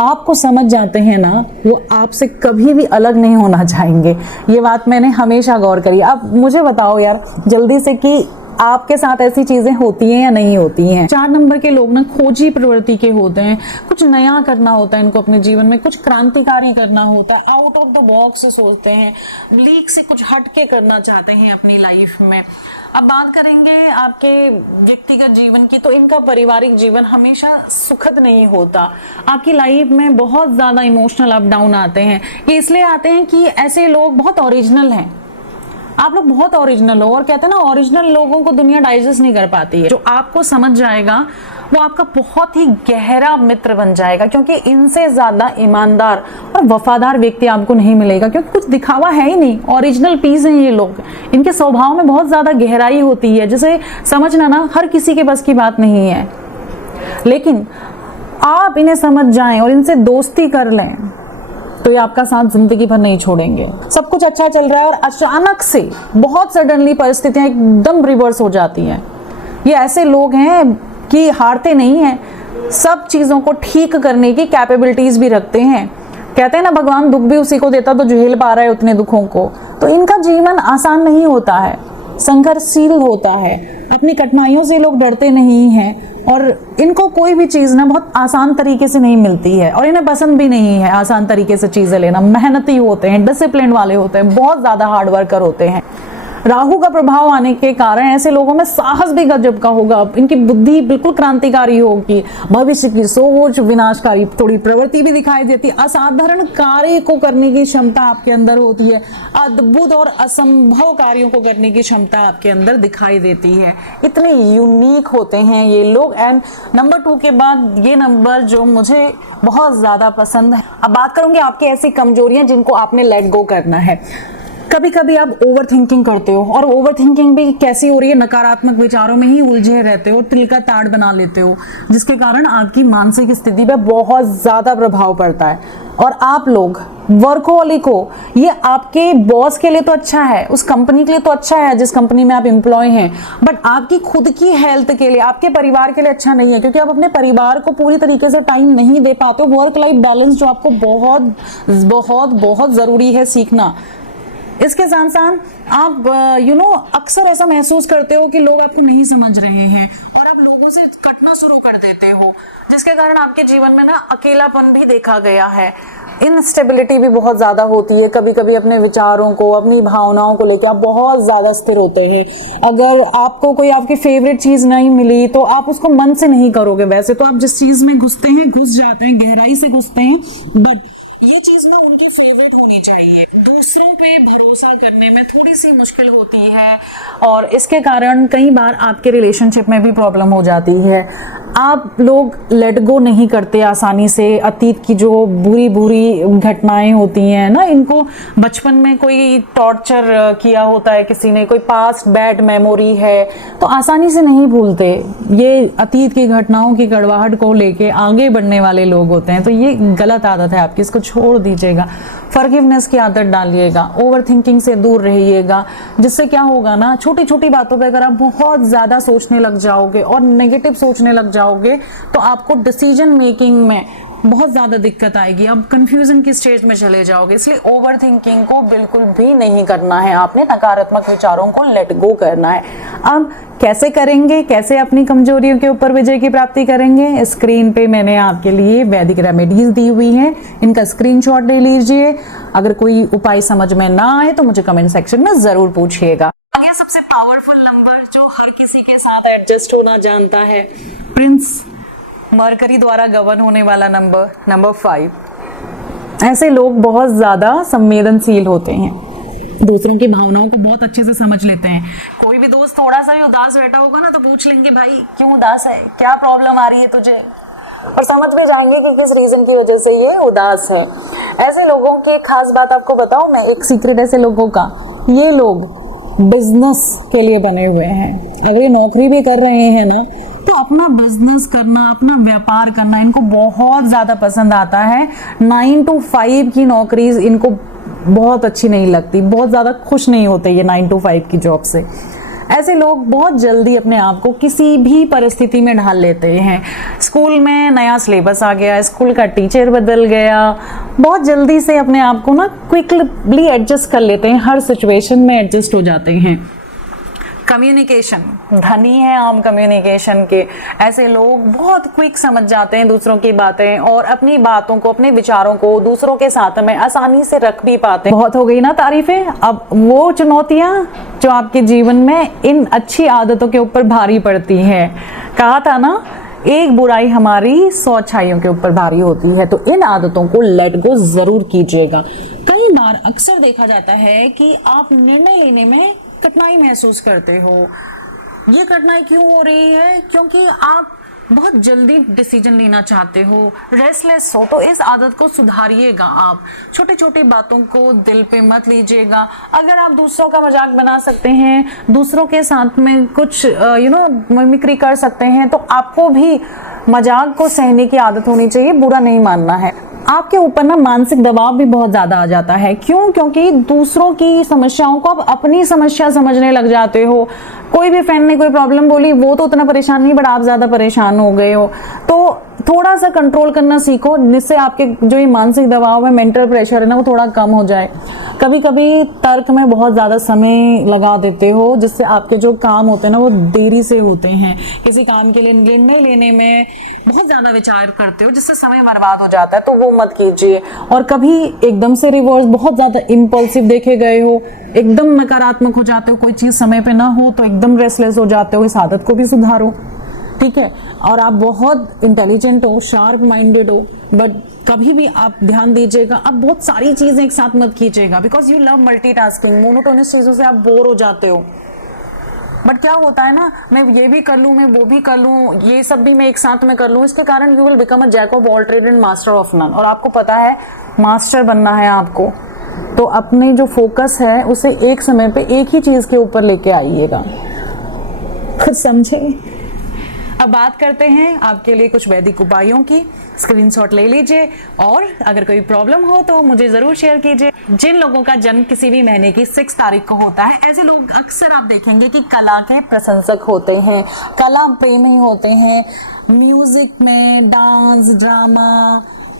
आपको समझ जाते हैं ना वो आपसे कभी भी अलग नहीं होना चाहेंगे। ये बात मैंने हमेशा गौर करी। अब मुझे बताओ यार जल्दी से कि आपके साथ ऐसी चीजें होती हैं या नहीं होती हैं। 4 नंबर के लोग ना खोजी प्रवृत्ति के होते हैं, कुछ नया करना होता है इनको अपने जीवन में, कुछ क्रांतिकारी करना होता है, आउट ऑफ द बॉक्स सोचते हैं, लीक से कुछ हट के करना चाहते हैं अपनी लाइफ में। अब बात करेंगे आपके व्यक्तिगत जीवन की, तो इनका पारिवारिक जीवन हमेशा सुखद नहीं होता। आपकी लाइफ में बहुत ज्यादा इमोशनल अप डाउन आते हैं। ये इसलिए आते हैं कि ऐसे लोग बहुत ओरिजिनल हैं, आप लोग बहुत ओरिजिनल हो, और कहते हैं ना ओरिजिनल लोगों को दुनिया डाइजेस्ट नहीं कर पाती है। जो आपको समझ जाएगा वो आपका बहुत ही गहरा मित्र बन जाएगा, क्योंकि इनसे ज्यादा ईमानदार और वफादार व्यक्ति आपको नहीं मिलेगा, क्योंकि कुछ दिखावा है ही नहीं, ओरिजिनल पीस हैं ये लोग। इनके स्वभाव में बहुत ज्यादा गहराई होती है, जिसे समझना ना हर किसी के बस की बात नहीं है। लेकिन आप इन्हें समझ जाएं और इनसे दोस्ती कर लें तो ये आपका साथ जिंदगी भर नहीं छोड़ेंगे। सब कुछ अच्छा चल रहा है और अचानक से बहुत सडनली परिस्थितियां एकदम रिवर्स हो जाती हैं। ये ऐसे लोग हैं कि हारते नहीं हैं, सब चीजों को ठीक करने की कैपेबिलिटीज भी रखते हैं। कहते हैं ना भगवान दुख भी उसी को देता तो झेल पा रहा है उतने दुखों को। तो इनका जीवन आसान नहीं होता है, संघर्षशील होता है। अपनी कठिनाइयों से लोग डरते नहीं हैं, और इनको कोई भी चीज ना बहुत आसान तरीके से नहीं मिलती है, और इन्हें पसंद भी नहीं है आसान तरीके से चीजें लेना। मेहनती होते हैं, डिसिप्लिन वाले होते हैं, बहुत ज्यादा हार्ड वर्कर होते हैं। राहु का प्रभाव आने के कारण ऐसे लोगों में साहस भी गजब का होगा। इनकी बुद्धि बिल्कुल क्रांतिकारी होगी, भविष्य की सोच, विनाशकारी थोड़ी प्रवृत्ति भी दिखाई देती है। असाधारण कार्य को करने की क्षमता आपके अंदर होती है, अद्भुत और असंभव कार्यों को करने की क्षमता आपके अंदर दिखाई देती है। इतने यूनिक होते हैं ये लोग। एंड नंबर 2 के बाद ये नंबर जो मुझे बहुत ज्यादा पसंद है। अब बात करूंगी आपकी ऐसी कमजोरियां जिनको आपने लेट गो करना है। कभी कभी आप ओवर थिंकिंग करते हो, और ओवर थिंकिंग भी कैसी हो रही है, नकारात्मक विचारों में ही उलझे रहते हो, तिल का ताड़ बना लेते हो, जिसके कारण आपकी मानसिक स्थिति पे बहुत ज्यादा प्रभाव पड़ता है। और आप लोग वर्कोहॉलिक हो, ये आपके बॉस के लिए तो अच्छा है, उस कंपनी के लिए तो अच्छा है जिस कंपनी में आप एम्प्लॉय हैं, बट आपकी खुद की हेल्थ के लिए, आपके परिवार के लिए अच्छा नहीं है, क्योंकि आप अपने परिवार को पूरी तरीके से टाइम नहीं दे पाते हो। वर्क लाइफ बैलेंस जो आपको बहुत बहुत बहुत जरूरी है सीखना। इसके साथ साथ आप अक्सर ऐसा महसूस करते हो कि लोग आपको नहीं समझ रहे हैं और आप लोगों से कटना शुरू कर देते हो, जिसके कारण आपके जीवन में ना अकेलापन भी देखा गया है। इनस्टेबिलिटी भी बहुत ज्यादा होती है। कभी कभी अपने विचारों को, अपनी भावनाओं को लेकर आप बहुत ज्यादा स्थिर होते हैं। अगर आपको कोई आपकी फेवरेट चीज नहीं मिली तो आप उसको मन से नहीं करोगे। वैसे तो आप जिस चीज में घुसते हैं, घुस जाते हैं, गहराई से घुसते हैं, बट ये चीज ना उनकी फेवरेट होनी चाहिए। दूसरों पे भरोसा करने में थोड़ी सी मुश्किल होती है और इसके कारण कई बार आपके रिलेशनशिप में भी प्रॉब्लम हो जाती है। आप लोग लेट गो नहीं करते आसानी से। अतीत की जो बुरी बुरी घटनाएं होती हैं ना, इनको बचपन में कोई टॉर्चर किया होता है किसी ने, कोई पास्ट बैड मेमोरी है, तो आसानी से नहीं भूलते। ये अतीत की घटनाओं की कड़वाहट को लेके आगे बढ़ने वाले लोग होते हैं, तो ये गलत आदत है आपकी, इसको छोड़ दीजिएगा। फॉरगिवनेस की आदत डालिएगा, ओवर थिंकिंग से दूर रहिएगा। जिससे क्या होगा ना, छोटी छोटी बातों पे अगर आप बहुत ज्यादा सोचने लग जाओगे और नेगेटिव सोचने लग जाओगे तो आपको डिसीजन मेकिंग में बहुत ज्यादा दिक्कत आएगी, आप कंफ्यूजन की स्टेज में चले जाओगे। इसलिए ओवर थिंकिंग को बिल्कुल भी नहीं करना है, आपने नकारात्मक विचारों को लेट गो करना है। अब कैसे करेंगे, कैसे अपनी कमजोरियों के ऊपर विजय की प्राप्ति करेंगे? स्क्रीन पे मैंने आपके लिए वैदिक रेमेडीज दी हुई हैं, इनका स्क्रीनशॉट ले लीजिए। अगर कोई उपाय समझ में ना आए तो मुझे कमेंट सेक्शन में जरूर पूछिएगा। आगे सबसे पावरफुल नंबर जो हर किसी के साथ एडजस्ट होना जानता है, प्रिंस मरकरी द्वारा गवर्न होने वाला नंबर 5। ऐसे लोग बहुत ज्यादा संवेदनशील होते हैं, दूसरों की भावनाओं को बहुत अच्छे से समझ लेते हैं। कोई भी दोस्त थोड़ा सा भी उदास बैठा होगा ना तो पूछ लेंगे, भाई क्यों उदास है, क्या प्रॉब्लम आ रही है तुझे, और समझ भी जाएंगे कि किस रीजन की वजह से ये उदास है। ऐसे लोगों की एक खास बात आपको बताऊं मैं, एक सीक्रेट ऐसे लोगों का, ये लोग बिजनेस के लिए बने हुए हैं। अगर ये नौकरी भी कर रहे हैं ना तो अपना बिजनेस करना, अपना व्यापार करना इनको बहुत ज्यादा पसंद आता है। 9 to 5 की नौकरी इनको बहुत अच्छी नहीं लगती, बहुत ज्यादा खुश नहीं होते ये 9 to 5 की जॉब से। ऐसे लोग बहुत जल्दी अपने आप को किसी भी परिस्थिति में ढाल लेते हैं। स्कूल में नया सिलेबस आ गया, स्कूल का टीचर बदल गया, बहुत जल्दी से अपने आप को ना क्विकली एडजस्ट कर लेते हैं, हर सिचुएशन में एडजस्ट हो जाते हैं। कम्युनिकेशन, धनी है आम कम्युनिकेशन के। ऐसे लोग बहुत क्विक समझ जाते हैं दूसरों की बातें और अपनी बातों को, अपने विचारों को दूसरों के साथ में आसानी से रख भी पाते हैं। बहुत हो गई ना तारीफें, अब वो चुनौतियां जो आपके जीवन में इन अच्छी आदतों के ऊपर भारी पड़ती है। कहा था ना, एक बुराई हमारी 100 अच्छाइयों के ऊपर भारी होती है, तो इन आदतों को लेट गो जरूर कीजिएगा। कई बार अक्सर देखा जाता है कि आप निर्णय लेने में कठिनाई महसूस करते हो। ये कठिनाई क्यों हो रही है? क्योंकि आप बहुत जल्दी डिसीजन लेना चाहते हो, रेस्टलेस हो, तो इस आदत को सुधारिएगा। आप छोटी छोटी बातों को दिल पे मत लीजिएगा। अगर आप दूसरों का मजाक बना सकते हैं, दूसरों के साथ में कुछ मिमिक्री कर सकते हैं, तो आपको भी मजाक को सहने की आदत होनी चाहिए, बुरा नहीं मानना है। आपके ऊपर ना मानसिक दबाव भी बहुत ज्यादा आ जाता है। क्यों? क्योंकि दूसरों की समस्याओं को आप अपनी समस्या समझने लग जाते हो। कोई भी फ्रेंड ने कोई प्रॉब्लम बोली, वो तो उतना परेशान नहीं, बट आप ज्यादा परेशान हो गए हो। तो थोड़ा सा कंट्रोल करना सीखो, जिससे आपके जो ये मानसिक दबाव है, मेंटल प्रेशर है ना, वो थोड़ा कम हो जाए। कभी कभी तर्क में बहुत ज्यादा समय लगा देते हो, जिससे आपके जो काम होते हैं ना वो देरी से होते हैं। किसी काम के लिए निर्णय लेने में बहुत ज्यादा विचार करते हो, जिससे समय बर्बाद हो जाता है, तो वो मत कीजिए। और कभी एकदम से रिवर्स, बहुत ज्यादा इम्पल्सिव देखे गए हो, एकदम नकारात्मक हो जाते हो, कोई चीज समय पे ना हो तो एकदम रेस्टलेस हो जाते हो, इस आदत को भी सुधारो, ठीक है। और आप बहुत इंटेलिजेंट हो, शार्प माइंडेड हो, बट कभी भी आप ध्यान दीजिएगा, आप बहुत सारी चीजें एक साथ मत कीजिएगा, because you love multitasking. Monotonous चीजों से आप बोर हो जाते हो। बट क्या होता है ना, मैं ये भी कर लूं, मैं वो भी कर लूं, ये सब भी मैं एक साथ में कर लूं, इसके कारण you will become a jack of all trade and master of none. और आपको पता है, मास्टर बनना है आपको, तो अपने जो फोकस है उसे एक समय पे एक ही चीज के ऊपर लेके आइएगा। खुद समझे। अब बात करते हैं आपके लिए कुछ वैदिक उपायों की। स्क्रीनशॉट ले लीजिए और अगर कोई प्रॉब्लम हो तो मुझे जरूर शेयर कीजिए। जिन लोगों का जन्म किसी भी महीने की 6 तारीख को होता है, ऐसे लोग अक्सर आप देखेंगे कि कला के प्रशंसक होते हैं, कला प्रेमी होते हैं। म्यूजिक में, डांस, ड्रामा,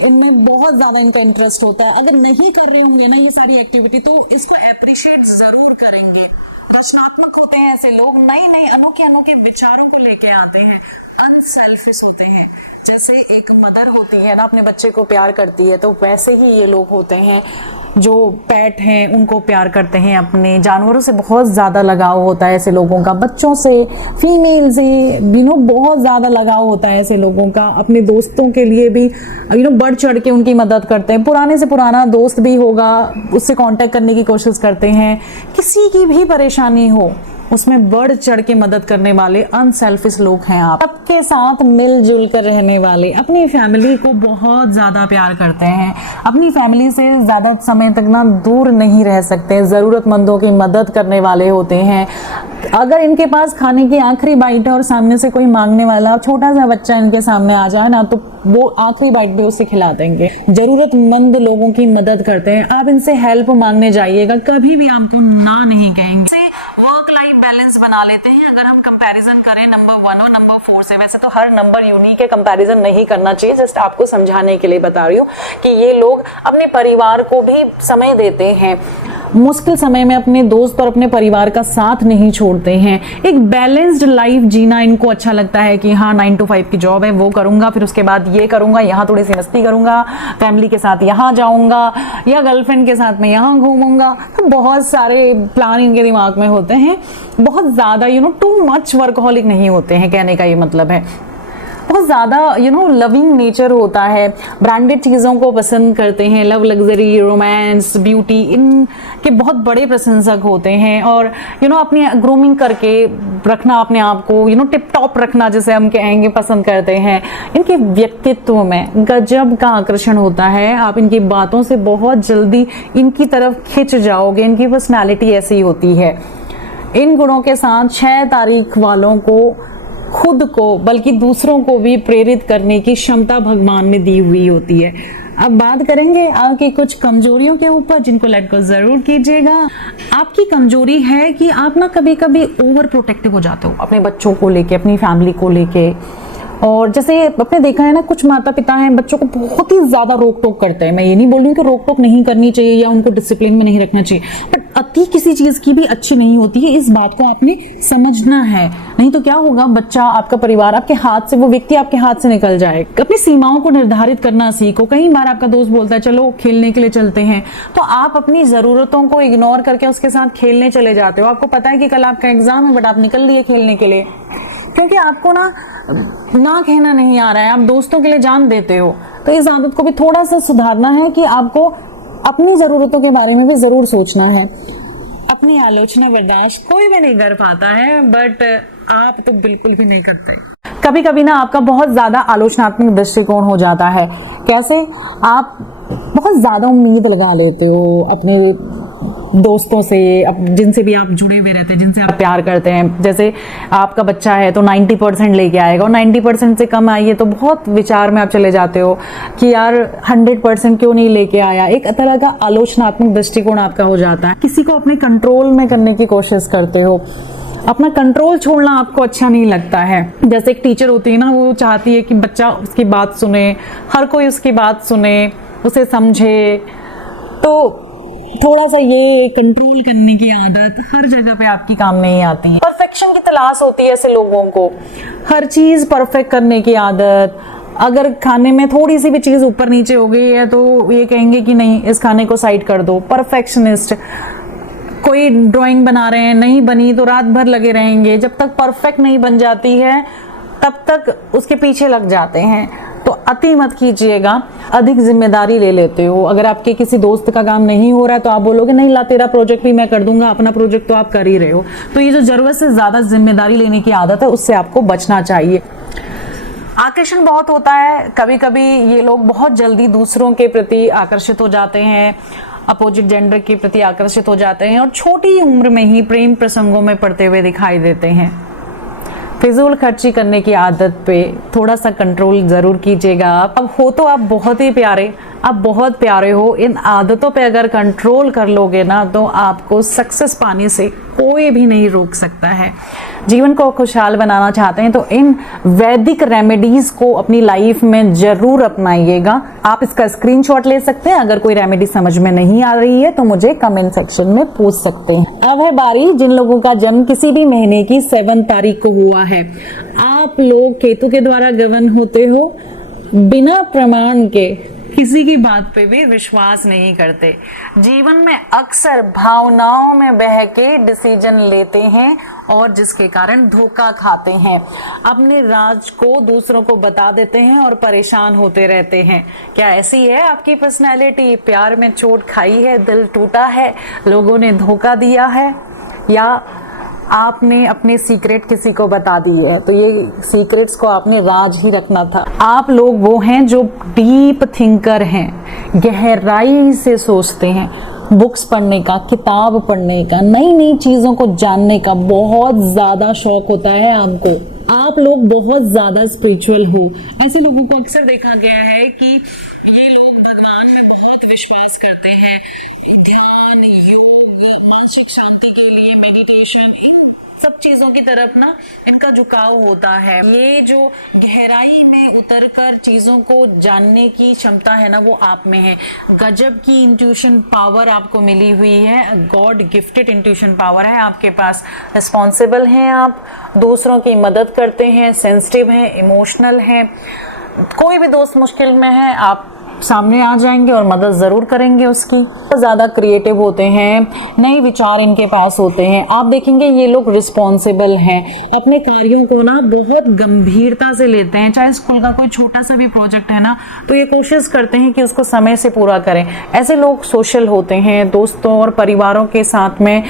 इनमें बहुत ज्यादा इनका इंटरेस्ट होता है। अगर नहीं कर रहे होंगे ना ये सारी एक्टिविटी तो इसको अप्रिशिएट जरूर करेंगे। रचनात्मक होते हैं ऐसे लोग, नए नए अनोखे अनोखे विचारों को लेके आते हैं, अनसेल्फिश होते हैं। जैसे एक मदर होती है ना, अपने बच्चे को प्यार करती है, तो वैसे ही ये लोग होते हैं जो पेट हैं उनको प्यार करते हैं। अपने जानवरों से बहुत ज्यादा लगाव होता है ऐसे लोगों का, बच्चों से, फीमेल से बहुत ज्यादा लगाव होता है ऐसे लोगों का। अपने दोस्तों के लिए भी बढ़ चढ़ के उनकी मदद करते हैं। पुराने से पुराना दोस्त भी होगा, उससे कांटेक्ट करने की कोशिश करते हैं। किसी की भी परेशानी हो उसमें बढ़ चढ़ के मदद करने वाले अनसेल्फिश लोग हैं आप। सबके साथ मिलजुल कर रहने वाले, अपनी फैमिली को बहुत ज्यादा प्यार करते हैं, अपनी फैमिली से ज्यादा समय तक ना दूर नहीं रह सकते, जरूरतमंदों की मदद करने वाले होते हैं। अगर इनके पास खाने की आखिरी बाइट है और सामने से कोई मांगने वाला छोटा सा बच्चा इनके सामने आ जाए ना, तो वो आखिरी बाइट भी उसे खिला देंगे। जरूरतमंद लोगों की मदद करते हैं। आप इनसे हेल्प मांगने जाइएगा, कभी भी आपको ना नहीं कहेंगे। वर्क लाइफ बैलेंस बना लेते हैं। अगर हम कंपैरिजन करें नंबर 1 और नंबर 4 से, वैसे तो हर नंबर यूनिक है, कंपैरिजन नहीं करना चाहिए, जस्ट आपको समझाने के लिए बता रही हूँ कि ये लोग अपने परिवार को भी समय देते हैं। मुश्किल समय में अपने दोस्त और अपने परिवार का साथ नहीं छोड़ते हैं। एक बैलेंस्ड लाइफ जीना इनको अच्छा लगता है कि हाँ 9 to 5 की जॉब है, वो करूंगा, फिर उसके बाद ये करूंगा, यहाँ थोड़ी सी मस्ती करूंगा, फैमिली के साथ यहाँ जाऊंगा या गर्लफ्रेंड के साथ मैं यहाँ घूमूंगा। तो बहुत सारे प्लान इनके दिमाग में होते हैं। बहुत ज्यादा टू मच वर्कहॉलिक नहीं होते हैं, कहने का ये मतलब है। बहुत ज्यादा लविंग नेचर होता है। ब्रांडेड चीजों को पसंद करते हैं। लव, लग्जरी, रोमांस, ब्यूटी, इनके बहुत बड़े प्रशंसक होते हैं। और अपनी ग्रूमिंग करके रखना, अपने आप को टिप टॉप रखना जैसे हम कहेंगे, पसंद करते हैं। इनके व्यक्तित्व में गजब का आकर्षण होता है। आप इनकी बातों से बहुत जल्दी इनकी तरफ खिंच जाओगे। इनकी पर्सनैलिटी ऐसी होती है। इन गुणों के साथ 6 तारीख वालों को खुद को बल्कि दूसरों को भी प्रेरित करने की क्षमता भगवान में दी हुई होती है। अब बात करेंगे आपकी कुछ कमजोरियों के ऊपर, जिनको लेट को जरूर कीजिएगा। आपकी कमजोरी है कि आप ना कभी कभी ओवर प्रोटेक्टिव हो जाते हो अपने बच्चों को लेके, अपनी फैमिली को लेके। और जैसे आपने देखा है ना, कुछ माता पिता हैं बच्चों को बहुत ही ज्यादा रोक टोक करते हैं। मैं ये नहीं बोल रही हूँ कि रोक टोक नहीं करनी चाहिए या उनको डिसिप्लिन में नहीं रखना चाहिए, बट अति किसी चीज की भी अच्छी नहीं होती है। इस बात को आपने समझना है, नहीं तो क्या होगा, बच्चा, आपका परिवार आपके हाथ से, वो व्यक्ति आपके हाथ से निकल जाए। अपनी सीमाओं को निर्धारित करना सीखो। कई बार आपका दोस्त बोलता है चलो खेलने के लिए चलते हैं, तो आप अपनी जरूरतों को इग्नोर करके उसके साथ खेलने चले जाते हो। आपको पता है कि कल आपका एग्जाम है, बट आप निकल लिए खेलने के लिए, क्योंकि आपको ना कहना नहीं आ रहा है, आप दोस्तों के लिए जान देते हो। तो इस आदत को भी थोड़ा सा सुधारना है कि आपको अपनी जरूरतों के बारे में भी जरूर सोचना है। अपनी आलोचना बर्दाश्त कोई भी नहीं कर पाता है, बट आप तो बिल्कुल भी नहीं करते। कभी कभी ना आपका बहुत ज्यादा आलोचनात्मक दृष्टिकोण हो जाता है। कैसे? आप बहुत ज्यादा उम्मीद लगा लेते हो अपने दोस्तों से, जिनसे भी आप जुड़े हुए रहते हैं, जिनसे आप प्यार करते हैं। जैसे आपका बच्चा है तो 90% लेके आएगा, और 90% से कम आई है तो बहुत विचार में आप चले जाते हो कि यार 100% क्यों नहीं लेके आया। एक तरह का आलोचनात्मक दृष्टिकोण आपका हो जाता है। किसी को अपने कंट्रोल में करने की कोशिश करते हो। अपना कंट्रोल छोड़ना आपको अच्छा नहीं लगता है। जैसे एक टीचर होती है ना, वो चाहती है कि बच्चा उसकी बात सुने, हर कोई उसकी बात सुने, उसे समझे। तो थोड़ा सा ये कंट्रोल करने की आदत हर जगह पे आपकी काम नहीं आती है। परफेक्शन की तलाश होती है ऐसे लोगों को, हर चीज परफेक्ट करने की आदत। अगर खाने में थोड़ी सी भी चीज ऊपर नीचे हो गई है तो ये कहेंगे कि नहीं, इस खाने को साइड कर दो। परफेक्शनिस्ट। कोई ड्राइंग बना रहे हैं, नहीं बनी तो रात भर लगे रहेंगे, जब तक परफेक्ट नहीं बन जाती है तब तक उसके पीछे लग जाते हैं। तो अति मत कीजिएगा। अधिक जिम्मेदारी ले लेते हो। अगर आपके किसी दोस्त का काम नहीं हो रहा है तो आप बोलोगे नहीं ला, तेरा प्रोजेक्ट भी मैं कर दूंगा, अपना प्रोजेक्ट तो आप कर ही रहे हो। तो ये जो जरूरत से ज्यादा जिम्मेदारी लेने की आदत है, उससे आपको बचना चाहिए। आकर्षण बहुत होता है। कभी कभी ये लोग बहुत जल्दी दूसरों के प्रति आकर्षित हो जाते हैं। अपोजिट जेंडर के प्रति आकर्षित हो जाते हैं और छोटी उम्र में ही प्रेम प्रसंगों में पड़ते हुए दिखाई देते हैं। फिजूल खर्ची करने की आदत पे थोड़ा सा कंट्रोल जरूर कीजिएगा। अब हो तो आप बहुत ही प्यारे, आप बहुत प्यारे हो, इन आदतों पे अगर कंट्रोल कर लोगे ना तो आपको सक्सेस पाने से कोई भी नहीं रोक सकता है। जीवन को खुशहाल बनाना चाहते हैं तो इन वैदिक रेमेडीज को अपनी लाइफ में जरूर अपनाइएगा। आप इसका स्क्रीनशॉट ले सकते हैं। अगर कोई रेमेडी समझ में नहीं आ रही है तो मुझे कमेंट सेक्शन में पूछ सकते हैं। अब है बारी जिन लोगों का जन्म किसी भी महीने की 7 तारीख को हुआ है। आप लोग केतु के द्वारा गवर्न होते हो, बिना प्रमाण के किसी की बात पे भी विश्वास नहीं करते, जीवन में अक्सर भावनाओं में बह के डिसीजन लेते हैं और जिसके कारण धोखा खाते हैं, अपने राज को दूसरों को बता देते हैं और परेशान होते रहते हैं। क्या ऐसी है आपकी पर्सनैलिटी? प्यार में चोट खाई है, दिल टूटा है, लोगों ने धोखा दिया है, या आपने अपने सीक्रेट किसी को बता दिए है? तो ये सीक्रेट्स को आपने राज ही रखना था। आप लोग वो हैं जो डीप थिंकर हैं, गहराई से सोचते हैं। बुक्स पढ़ने का, किताब पढ़ने का, नई नई चीजों को जानने का बहुत ज्यादा शौक होता है आपको। आप लोग बहुत ज्यादा स्पिरिचुअल हो। ऐसे लोगों को अक्सर देखा गया है कि ये लोग भगवान में बहुत विश्वास करते हैं। ध्यान, योग, मानसिक शांति के लिए मेडिटेशन, इन सब चीजों की तरफ ना इनका झुकाव होता है। ये जो गहराई में उतरकर चीजों को जानने की क्षमता है ना, वो आप में है। गजब की इंट्यूशन पावर आपको मिली हुई है, गॉड गिफ्टेड इंट्यूशन पावर है आपके पास। रिस्पॉन्सिबल हैं आप, दूसरों की मदद करते हैं, सेंसिटिव हैं, इमोशनल हैं। कोई भी दोस्त मुश्किल में है, आप सामने आ जाएंगे और मदद जरूर करेंगे उसकी। बहुत ज्यादा क्रिएटिव होते हैं, नए विचार इनके पास होते हैं। आप देखेंगे ये लोग रिस्पॉन्सिबल हैं, अपने कार्यों को ना बहुत गंभीरता से लेते हैं। चाहे स्कूल का कोई छोटा सा भी प्रोजेक्ट है ना, तो ये कोशिश करते हैं कि उसको समय से पूरा करें। ऐसे लोग सोशल होते हैं, दोस्तों और परिवारों के साथ में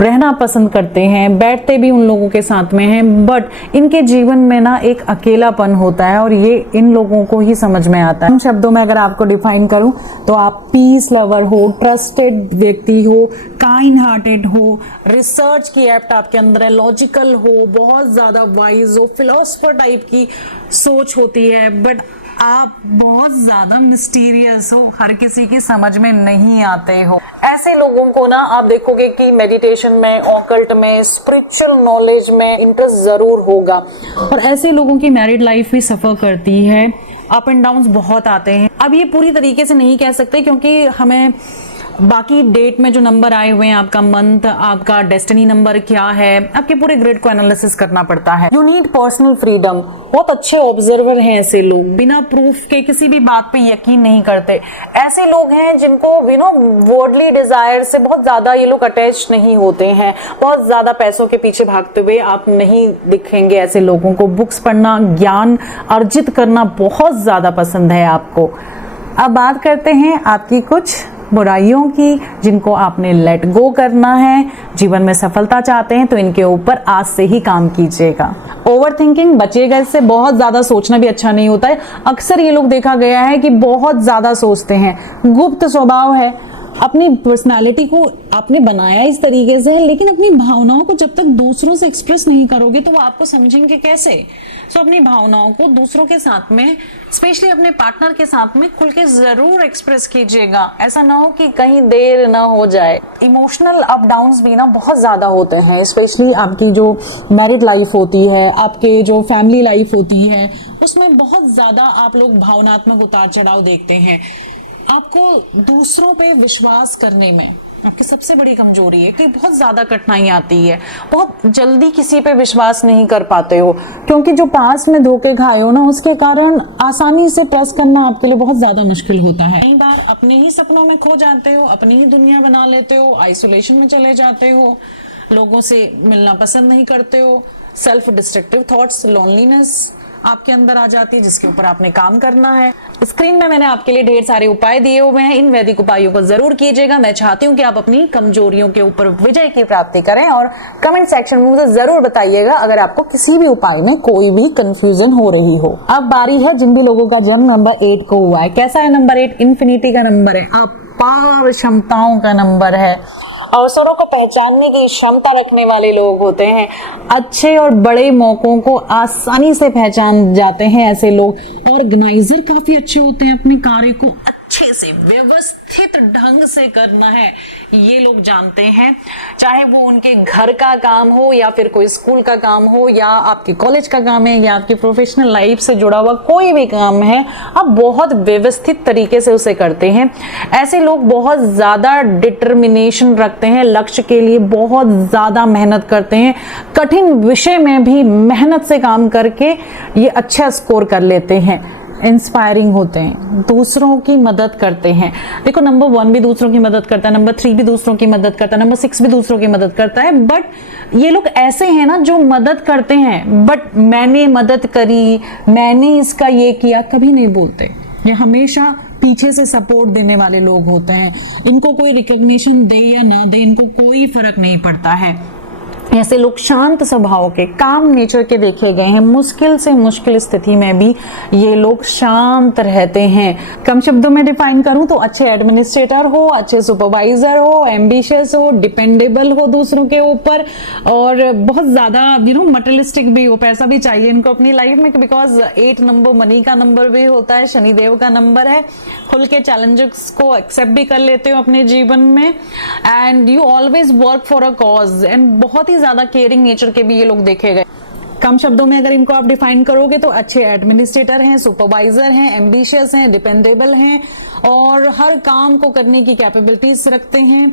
रहना पसंद करते हैं, बैठते भी उन लोगों के साथ में हैं, बट इनके जीवन में ना एक अकेलापन होता है और ये इन लोगों को ही समझ में आता है। इन शब्दों में अगर आपको डिफाइन करूं तो आप पीस लवर हो, ट्रस्टेड व्यक्ति हो, काइंड हार्टेड हो, रिसर्च की एप्ट आपके अंदर है, लॉजिकल हो, बहुत ज्यादा वाइज हो, फिलोसफर टाइप की सोच होती है, बट आप बहुत ज्यादा मिस्टीरियस हो, हर किसी की समझ में नहीं आते हो। ऐसे लोगों को ना आप देखोगे कि मेडिटेशन में, ऑकल्ट में, स्पिरिचुअल नॉलेज में इंटरेस्ट जरूर होगा। और ऐसे लोगों की मैरिड लाइफ भी सफर करती है, अप एंड डाउन बहुत आते हैं। अब ये पूरी तरीके से नहीं कह सकते क्योंकि हमें बाकी डेट में जो नंबर आए हुए हैं, आपका मंथ, आपका डेस्टिनी नंबर क्या है, आपके पूरे ग्रिड को एनालिसिस करना पड़ता है। You need personal freedom. बहुत अच्छे ऑब्जर्वर हैं ऐसे लोग, बिना प्रूफ के किसी भी बात पे यकीन नहीं करते। ऐसे लोग हैं जिनको वर्ल्डली डिजायर से बहुत ज्यादा ये लोग अटैच नहीं होते हैं। बहुत ज्यादा पैसों के पीछे भागते हुए आप नहीं दिखेंगे ऐसे लोगों को। बुक्स पढ़ना, ज्ञान अर्जित करना बहुत ज्यादा पसंद है आपको। अब बात करते हैं आपकी कुछ बुराइयों की जिनको आपने लेट गो करना है। जीवन में सफलता चाहते हैं तो इनके ऊपर आज से ही काम कीजिएगा। ओवरथिंकिंग बचिएगा, इससे बहुत ज्यादा सोचना भी अच्छा नहीं होता है। अक्सर ये लोग देखा गया है कि बहुत ज्यादा सोचते हैं, गुप्त स्वभाव है। अपनी पर्सनालिटी को आपने बनाया इस तरीके से है, लेकिन अपनी भावनाओं को जब तक दूसरों से एक्सप्रेस नहीं करोगे तो वो आपको समझेंगे कैसे। सो अपनी भावनाओं को दूसरों के साथ में, स्पेशली अपने पार्टनर के साथ में खुल के जरूर एक्सप्रेस कीजिएगा। ऐसा ना हो कि कहीं देर ना हो जाए। इमोशनल अप डाउन्स भी ना बहुत ज्यादा होते हैं, स्पेशली आपकी जो मैरिड लाइफ होती है, आपके जो फैमिली लाइफ होती है, उसमें बहुत ज्यादा आप लोग भावनात्मक उतार चढ़ाव देखते हैं। आपको दूसरों पे विश्वास करने में आपकी सबसे बड़ी कमजोरी है कि बहुत ज्यादा कठिनाई आती है। बहुत जल्दी किसी पे विश्वास नहीं कर पाते हो क्योंकि जो पास में धोखे खाए हो ना, उसके कारण आसानी से ट्रस्ट करना आपके लिए बहुत ज्यादा मुश्किल होता है। कई बार अपने ही सपनों में खो जाते हो, अपनी ही दुनिया बना लेते हो, आइसोलेशन में चले जाते हो, लोगों से मिलना पसंद नहीं करते हो, सेल्फ डिस्ट्रक्टिव थॉट्स, लोनलीनेस आपके अंदर आ जाती है जिसके ऊपर आपने काम करना है। स्क्रीन में मैंने आपके लिए ढेर सारे उपाय दिए हुए हैं, इन वैदिक उपायों को जरूर कीजिएगा। मैं चाहती हूँ कि आप अपनी कमजोरियों के ऊपर विजय की प्राप्ति करें और कमेंट सेक्शन में मुझे जरूर बताइएगा अगर आपको किसी भी उपाय में कोई भी कंफ्यूजन हो रही हो। अब बारी है जिन भी लोगों का जन्म नंबर 8 को हुआ है। कैसा है नंबर 8? इन्फिनिटी का नंबर है। आप अपार क्षमताओं का नंबर है। अवसरों को पहचानने की क्षमता रखने वाले लोग होते हैं। अच्छे और बड़े मौकों को आसानी से पहचान जाते हैं ऐसे लोग। ऑर्गेनाइजर काफी अच्छे होते हैं, अपने कार्य को अच्छे से व्यवस्थित ढंग से करना है ये लोग जानते हैं। चाहे वो उनके घर का काम हो या फिर कोई स्कूल का काम हो या आपके कॉलेज का काम है या आपकी प्रोफेशनल लाइफ से जुड़ा हुआ कोई भी काम है, आप बहुत व्यवस्थित तरीके से उसे करते हैं। ऐसे लोग बहुत ज्यादा डिटर्मिनेशन रखते हैं, लक्ष्य के लिए बहुत ज्यादा मेहनत करते हैं। कठिन विषय में भी मेहनत से काम करके ये अच्छा स्कोर कर लेते हैं। इंस्पायरिंग होते हैं, दूसरों की मदद करते हैं। देखो नंबर 1 भी दूसरों की मदद करता है, नंबर 3 भी दूसरों की मदद करता है, नंबर 6 भी दूसरों की मदद करता है। बट ये लोग ऐसे हैं ना जो मदद करते हैं बट मैंने मदद करी, मैंने इसका ये किया, कभी नहीं बोलते। ये हमेशा पीछे से सपोर्ट देने वाले लोग होते हैं। इनको कोई रिकॉग्निशन दे या ना दे, इनको कोई फर्क नहीं पड़ता है। ऐसे लोग शांत स्वभाव के, काम नेचर के देखे गए हैं। मुश्किल से मुश्किल स्थिति में भी ये लोग शांत रहते हैं। कम शब्दों में डिफाइन करूं तो अच्छे एडमिनिस्ट्रेटर हो, अच्छे सुपरवाइजर हो, एम्बिशियस हो, डिपेंडेबल हो दूसरों के ऊपर, और बहुत ज्यादा मटेरियलिस्टिक भी हो। पैसा भी चाहिए इनको अपनी लाइफ में, बिकॉज 8 नंबर मनी का नंबर भी होता है, शनिदेव का नंबर है। खुल के चैलेंजेस को एक्सेप्ट भी कर लेते हो अपने जीवन में, and you always work for a cause, and बहुत ही ज्यादा केयरिंग नेचर के भी ये लोग देखे गए। कम शब्दों में अगर इनको आप डिफाइन करोगे तो अच्छे एडमिनिस्ट्रेटर हैं, सुपरवाइजर हैं, एम्बिशियस हैं, डिपेंडेबल हैं और हर काम को करने की कैपेबिलिटीज रखते हैं।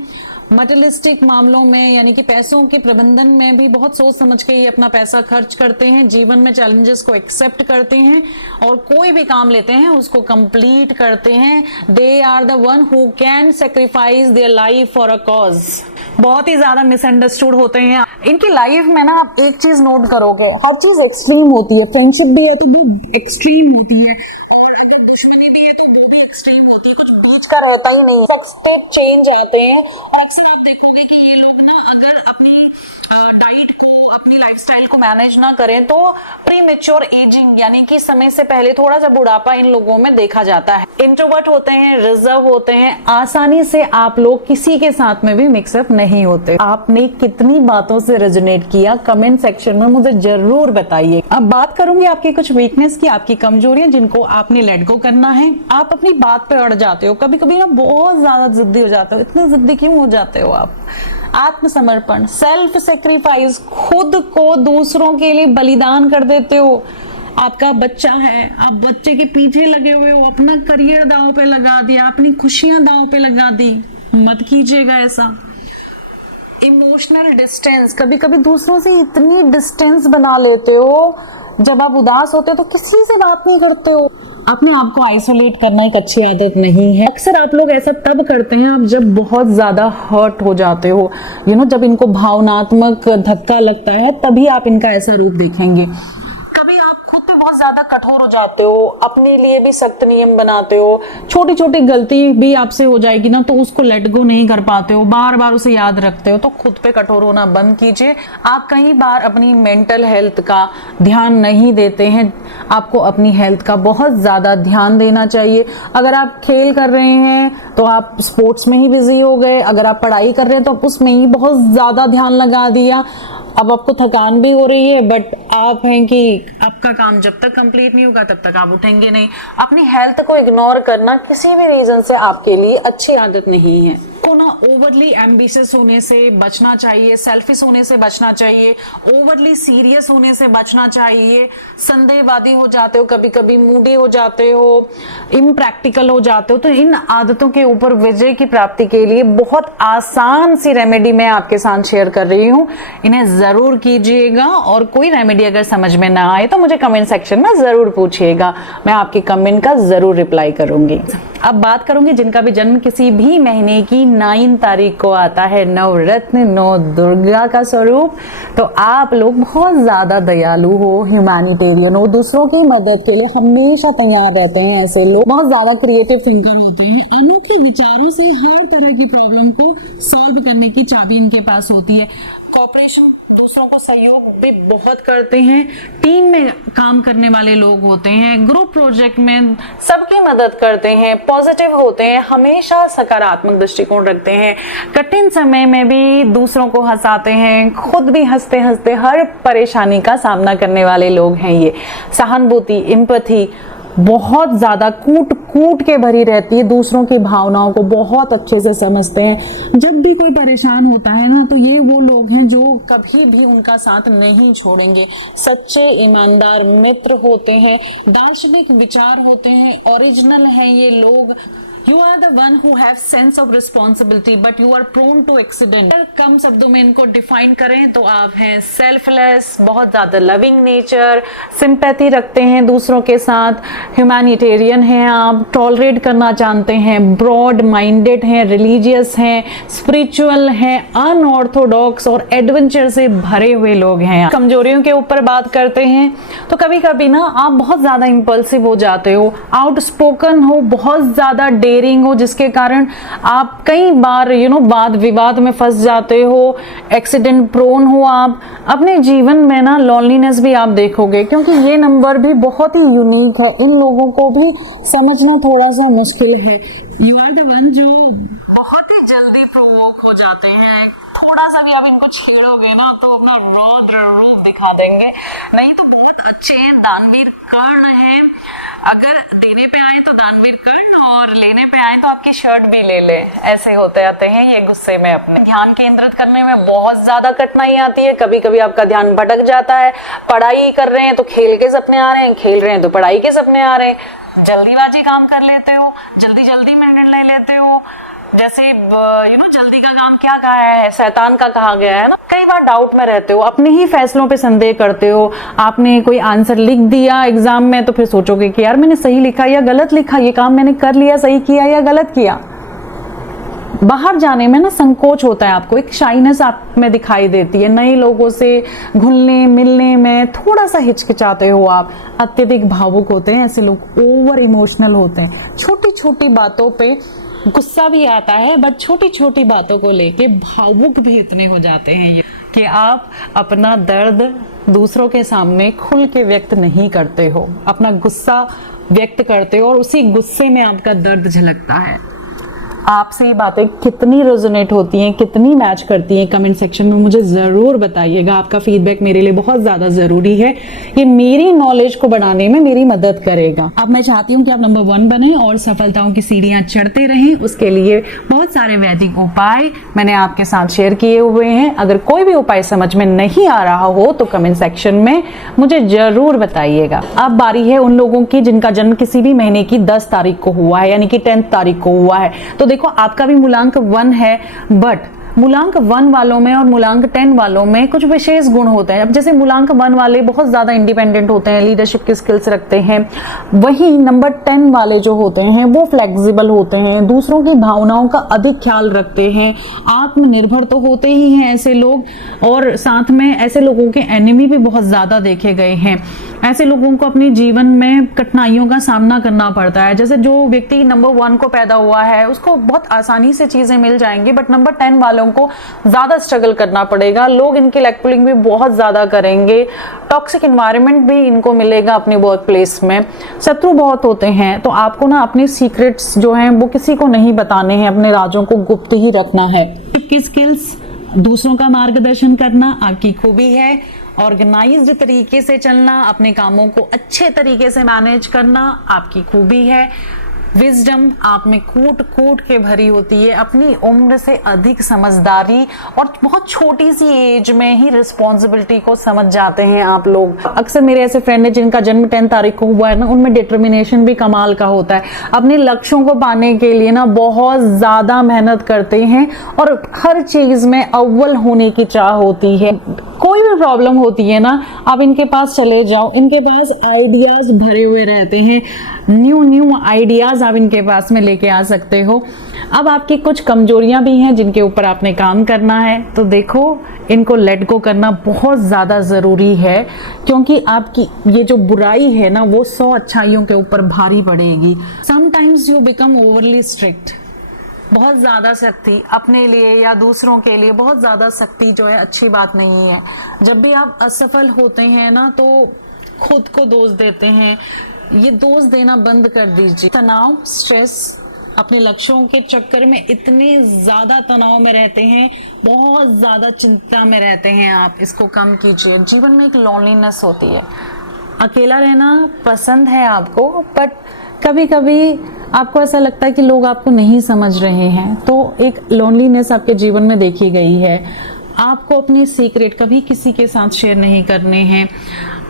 मटेरियलिस्टिक मामलों में यानी कि पैसों के प्रबंधन में भी बहुत सोच समझ के ये अपना पैसा खर्च करते हैं। जीवन में चैलेंजेस को एक्सेप्ट करते हैं और कोई भी काम लेते हैं उसको कंप्लीट करते हैं। They are the one who can sacrifice their life for a cause. बहुत ही ज्यादा मिसअंडरस्टूड होते हैं इनकी लाइफ में ना। आप एक चीज नोट करोगे, हर चीज एक्सट्रीम होती है। फ्रेंडशिप भी है तो वो एक्सट्रीम होती है, और अगर दुश्मनी भी है तो वो भी एक्सट्रीम होती है। कुछ बीच का रहता ही नहीं, सब्सटेंट चेंज आते हैं। अक्सर आप देखोगे कि ये लोग ना अगर अपनी डाइट को, अपनी लाइफस्टाइल को मैनेज ना करें तो प्रीमेच्योर एजिंग यानी कि समय से पहले थोड़ा सा बुढ़ापा इन लोगों में देखा जाता है। इंट्रोवर्ट होते हैं, रिजर्व होते हैं, आसानी से आप लोग किसी के साथ में भी मिक्सअप नहीं होते। आपने कितनी बातों से रेजोनेट किया कमेंट सेक्शन में मुझे जरूर बताइए। अब बात करूंगी आपकी कुछ वीकनेस की, आपकी कमजोरियां जिनको आपने लेट गो करना है। आप अपनी बात पे अड़ जाते हो, कभी कभी ना बहुत ज्यादा जिद्दी हो जाते हो। इतने जिद्दी क्यों हो जाते हो आप? आत्मसमर्पण, सेल्फ सेक्रीफाइस, खुद को दूसरों के लिए बलिदान कर देते हो। आपका बच्चा है, आप बच्चे के पीछे लगे हुए हो, अपना करियर दांव पे लगा दिया, अपनी खुशियां दांव पे लगा दी। मत कीजिएगा ऐसा। इमोशनल डिस्टेंस, कभी कभी दूसरों से इतनी डिस्टेंस बना लेते हो, जब आप उदास होते हो तो किसी से बात नहीं करते हो। अपने आप को आइसोलेट करना एक अच्छी आदत नहीं है। अक्सर आप लोग ऐसा तब करते हैं आप जब बहुत ज्यादा हर्ट हो जाते हो, जब इनको भावनात्मक धक्का लगता है तभी आप इनका ऐसा रूप देखेंगे। कभी आप खुद पे बहुत ज्यादा कठोर हो जाते हो, अपने लिए भी सख्त नियम बनाते हो। छोटी छोटी गलती भी आपसे हो जाएगी ना तो उसको लेट गो नहीं कर पाते हो, बार बार उसे याद रखते हो। तो खुद पे कठोर होना बंद कीजिए। आप कई बार अपनी मेंटल हेल्थ का ध्यान नहीं देते हैं। आपको अपनी हेल्थ का बहुत ज्यादा ध्यान देना चाहिए। अगर आप खेल कर रहे हैं तो आप स्पोर्ट्स में ही बिजी हो गए, अगर आप पढ़ाई कर रहे हैं तो आप उसमें ही बहुत ज्यादा ध्यान लगा दिया। अब आपको थकान भी हो रही है, बट आप हैं कि आपका काम जब तक कंप्लीट नहीं होगा तब तक आप उठेंगे नहीं। अपनी हेल्थ को इग्नोर करना किसी भी रीजन से आपके लिए अच्छी आदत नहीं है। को ना ओवरली एम्बिशियस होने से बचना चाहिए, सेल्फिश होने से बचना चाहिए, ओवरली सीरियस होने से बचना चाहिए। संदेहवादी हो जाते हो, कभी कभी मूडी हो जाते हो, इम्प्रैक्टिकल हो जाते हो। तो इन आदतों के ऊपर विजय की प्राप्ति के लिए बहुत आसान सी रेमेडी मैं आपके साथ शेयर कर रही हूँ, इन्हें जरूर कीजिएगा। और कोई रेमेडी अगर समझ में ना आए तो मुझे कमेंट सेक्शन में जरूर पूछिएगा, मैं आपके कमेंट का जरूर रिप्लाई करूंगी। अब बात करूंगी जिनका भी जन्म किसी भी महीने की 9 तारीख को आता है, नवरत्न नौ दुर्गा का स्वरूप, तो आप लोग बहुत ज्यादा दयालु हो, ह्यूमैनिटेरियन हो, दूसरों की मदद के लिए हमेशा तैयार रहते हैं। ऐसे लोग बहुत ज्यादा क्रिएटिव थिंकर होते हैं, अनोखे विचारों से हर तरह की प्रॉब्लम को सॉल्व करने की चाबी इनके पास होती है। कॉपरेशन, दूसरों को सहयोग भी बहुत करते हैं, टीम में काम करने वाले लोग होते हैं, ग्रुप प्रोजेक्ट में सबकी मदद करते हैं, पॉजिटिव होते हैं, हमेशा सकारात्मक दृष्टिकोण रखते हैं, कठिन समय में भी दूसरों को हंसाते हैं, खुद भी हंसते हंसते हर परेशानी का सामना करने वाले लोग हैं। ये सहानुभूति, एम्पैथी बहुत ज्यादा कूट कूट के भरी रहती है, दूसरों की भावनाओं को बहुत अच्छे से समझते हैं। जब भी कोई परेशान होता है ना, तो ये वो लोग हैं जो कभी भी उनका साथ नहीं छोड़ेंगे। सच्चे ईमानदार मित्र होते हैं, दार्शनिक विचार होते हैं, ओरिजिनल हैं ये लोग। You are the one who have sense of responsibility, but you are prone to accident. कम शब्दों में इनको डिफाइन करें तो आप हैं सेल्फलेस, बहुत ज्यादा लविंग नेचर, सिंपैथी रखते हैं दूसरों के साथ, ह्यूमैनिटेरियन हैं आप, टॉलरेट करना जानते हैं, ब्रॉड माइंडेड हैं, रिलीजियस हैं, स्पिरिचुअल हैं, अनऑर्थोडॉक्स और एडवेंचर से भरे हुए लोग हैं। कमजोरियों के ऊपर बात करते हैं तो कभी कभी ना आप बहुत ज्यादा इंपल्सिव हो जाते हो, आउटस्पोकन हो, बहुत ज्यादा डेयरिंग हो, जिसके कारण आप कई बार वाद विवाद में फंस जाते हो, एक्सीडेंट प्रोन हो। आप अपने जीवन में ना लॉनलीनेस भी आप देखोगे, क्योंकि ये नंबर भी बहुत ही यूनिक है, इन लोगों को भी समझना थोड़ा सा मुश्किल है। यू आर द वन जो बहुत ही जल्दी प्रोवोक हो जाते हैं, थोड़ा सा भी आप इनको छेड़ोगे ना तो अपना रौद्र रूप दिखा देंगे। नहीं तो बहुत अच्छे हैं, दानवीर कर्ण हैं, अगर देने पे आए तो दानवीर कर्ण और लेने पे आए तो आपकी शर्ट भी ले ले, ऐसे होते आते हैं ये गुस्से में। अपने ध्यान केंद्रित करने में बहुत ज्यादा कठिनाई आती है, कभी कभी आपका ध्यान भटक जाता है, पढ़ाई कर रहे हैं तो खेल के सपने आ रहे हैं, खेल रहे हैं तो पढ़ाई के सपने आ रहे हैं, जल्दीबाजी काम कर लेते हो, जल्दी जल्दी में निर्णय लेते हो, जैसे जल्दी का काम क्या कहा है, शैतान का कहा गया है ना। कई बार डाउट में रहते हो, अपने ही फैसलों पे संदेह करते हो। आपने कोई आंसर लिख दिया एग्जाम में तो फिर सोचोगे कि यार मैंने सही लिखा या गलत लिखा, ये काम मैंने कर लिया, सही किया या गलत किया। बाहर जाने में ना संकोच होता है, आपको एक शाइनेस आप में दिखाई देती है, नए लोगों से घुलने मिलने में थोड़ा सा हिचकिचाते हो आप, अत्यधिक भावुक होते हैं ऐसे लोग, ओवर इमोशनल होते हैं, छोटी छोटी बातों पे गुस्सा भी आता है, बट छोटी छोटी बातों को लेके भावुक भी इतने हो जाते हैं ये कि आप अपना दर्द दूसरों के सामने खुल के व्यक्त नहीं करते हो, अपना गुस्सा व्यक्त करते हो और उसी गुस्से में आपका दर्द झलकता है। आपसे ये बातें कितनी रेजोनेट होती हैं, कितनी मैच करती हैं, कमेंट सेक्शन में मुझे ज़रूर बताइएगा। आपका फीडबैक मेरे लिए बहुत ज़्यादा ज़रूरी है, ये मेरी नॉलेज को बढ़ाने में मेरी मदद करेगा। अब मैं चाहती हूँ कि आप नंबर 1 बने और सफलताओं की सीढ़ियाँ चढ़ते रहें। उसके लिए बहुत सारे वैदिक उपाय मैंने आपके साथ शेयर किए हुए हैं। अगर कोई भी उपाय समझ में नहीं आ रहा हो तो कमेंट सेक्शन में मुझे ज़रूर बताइएगा। अब बारी है उन लोगों की जिनका जन्म किसी भी महीने की 10 तारीख को हुआ है, यानी कि 10 तारीख को हुआ है। तो देखो आपका भी मूलांक 1 है, बट मूलांक 1 वालों में और मूलांक 10 वालों में कुछ विशेष गुण होते हैं। अब जैसे मूलांक 1 वाले बहुत ज्यादा इंडिपेंडेंट होते हैं, लीडरशिप की स्किल्स रखते हैं, वहीं नंबर 10 वाले जो होते हैं वो फ्लेक्सिबल होते हैं, दूसरों की भावनाओं का अधिक ख्याल रखते हैं, आत्मनिर्भर तो होते ही हैं ऐसे लोग, और साथ में ऐसे लोगों के एनिमी भी बहुत ज्यादा देखे गए हैं। ऐसे लोगों को अपने जीवन में कठिनाइयों का सामना करना पड़ता है। जैसे जो व्यक्ति नंबर 1 को पैदा हुआ है उसको बहुत आसानी से चीजें मिल जाएंगी, बट नंबर 10 वालों को ज्यादा स्ट्रगल करना पड़ेगा। लोग इनकी लेक्चरिंग भी बहुत ज्यादा करेंगे, टॉक्सिक एनवायरनमेंट भी इनको मिलेगा अपने वर्क प्लेस में, शत्रु बहुत होते हैं। तो आपको ना अपने सीक्रेट्स जो हैं वो किसी को नहीं बताने हैं, अपने राजों को गुप्त ही रखना है। आपकी स्किल्स, दूसरों का मार्गदर्शन करना आपकी खूबी है, ऑर्गेनाइज्ड तरीके से चलना, अपने कामों को अच्छे तरीके से मैनेज करना आपकी खूबी है। विजडम आप में कूट कूट के भरी होती है, अपनी उम्र से अधिक समझदारी और बहुत छोटी सी एज में ही रिस्पॉन्सिबिलिटी को समझ जाते हैं आप लोग। अक्सर मेरे ऐसे फ्रेंड है जिनका जन्म 10 तारीख को हुआ है ना, उनमें डिटर्मिनेशन भी कमाल का होता है, अपने लक्ष्यों को पाने के लिए ना बहुत ज्यादा मेहनत करते हैं और हर चीज में अव्वल होने की चाह होती है। कोई भी प्रॉब्लम होती है ना, आप इनके पास चले जाओ, इनके पास आइडियाज भरे हुए रहते हैं, न्यू आइडियाज आप इनके पास में लेके आ सकते हो। अब आपकी कुछ कमजोरियां भी हैं जिनके ऊपर आपने काम करना है, तो देखो इनको लेट गो करना बहुत ज्यादा जरूरी है, क्योंकि आपकी ये जो बुराई है ना वो 100 अच्छाइयों के ऊपर भारी पड़ेगी। Sometimes you become overly strict, बहुत ज्यादा सख्ती अपने लिए या दूसरों के लिए, बहुत ज्यादा सख्ती जो है अच्छी बात नहीं है। जब भी आप असफल होते हैं ना तो खुद को दोष देते हैं, ये दोष देना बंद कर दीजिए। तनाव, स्ट्रेस, अपने लक्ष्यों के चक्कर में इतने ज्यादा तनाव में रहते हैं, बहुत ज्यादा चिंता में रहते हैं आप, इसको कम कीजिए। जीवन में एक लोनलीनेस होती है, अकेला रहना पसंद है आपको, बट कभी कभी आपको ऐसा लगता है कि लोग आपको नहीं समझ रहे हैं, तो एक लोनलीनेस आपके जीवन में देखी गई है। आपको अपनी सीक्रेट कभी किसी के साथ शेयर नहीं करने हैं।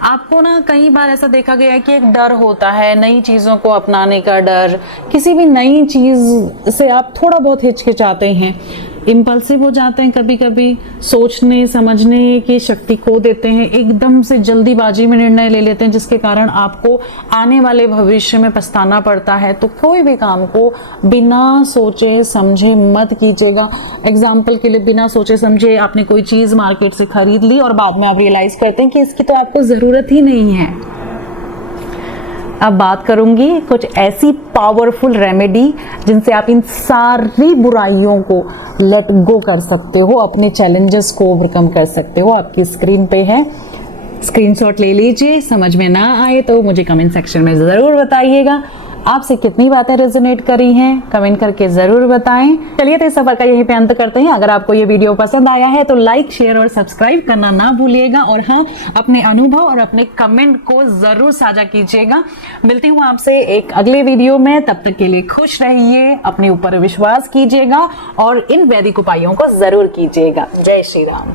आपको ना कई बार ऐसा देखा गया है कि एक डर होता है, नई चीज़ों को अपनाने का डर, किसी भी नई चीज़ से आप थोड़ा बहुत हिचकिचाते हैं, इम्पल्सिव हो जाते हैं, कभी कभी सोचने समझने की शक्ति खो देते हैं, एकदम से जल्दीबाजी में निर्णय ले लेते हैं, जिसके कारण आपको आने वाले भविष्य में पछताना पड़ता है। तो कोई भी काम को बिना सोचे समझे मत कीजिएगा। एग्जाम्पल के लिए, बिना सोचे समझे आपने कोई चीज़ मार्केट से खरीद ली और बाद में आप रियलाइज करते हैं कि इसकी तो आपको ज़रूरत ही नहीं है। अब बात करूंगी कुछ ऐसी पावरफुल रेमेडी जिनसे आप इन सारी बुराइयों को लेट गो कर सकते हो, अपने चैलेंजेस को ओवरकम कर सकते हो। आपकी स्क्रीन पे है, स्क्रीनशॉट ले लीजिए। समझ में ना आए तो मुझे कमेंट सेक्शन में जरूर बताइएगा। आपसे कितनी बातें रेजोनेट करी हैं कमेंट करके जरूर बताएं। चलिए तो इस सफर का यहीं पे अंत करते हैं। अगर आपको ये वीडियो पसंद आया है तो लाइक, शेयर और सब्सक्राइब करना ना भूलिएगा, और हाँ, अपने अनुभव और अपने कमेंट को जरूर साझा कीजिएगा। मिलती हूँ आपसे एक अगले वीडियो में, तब तक के लिए खुश रहिए, अपने ऊपर विश्वास कीजिएगा और इन वैदिक उपायों को जरूर कीजिएगा। जय श्री राम।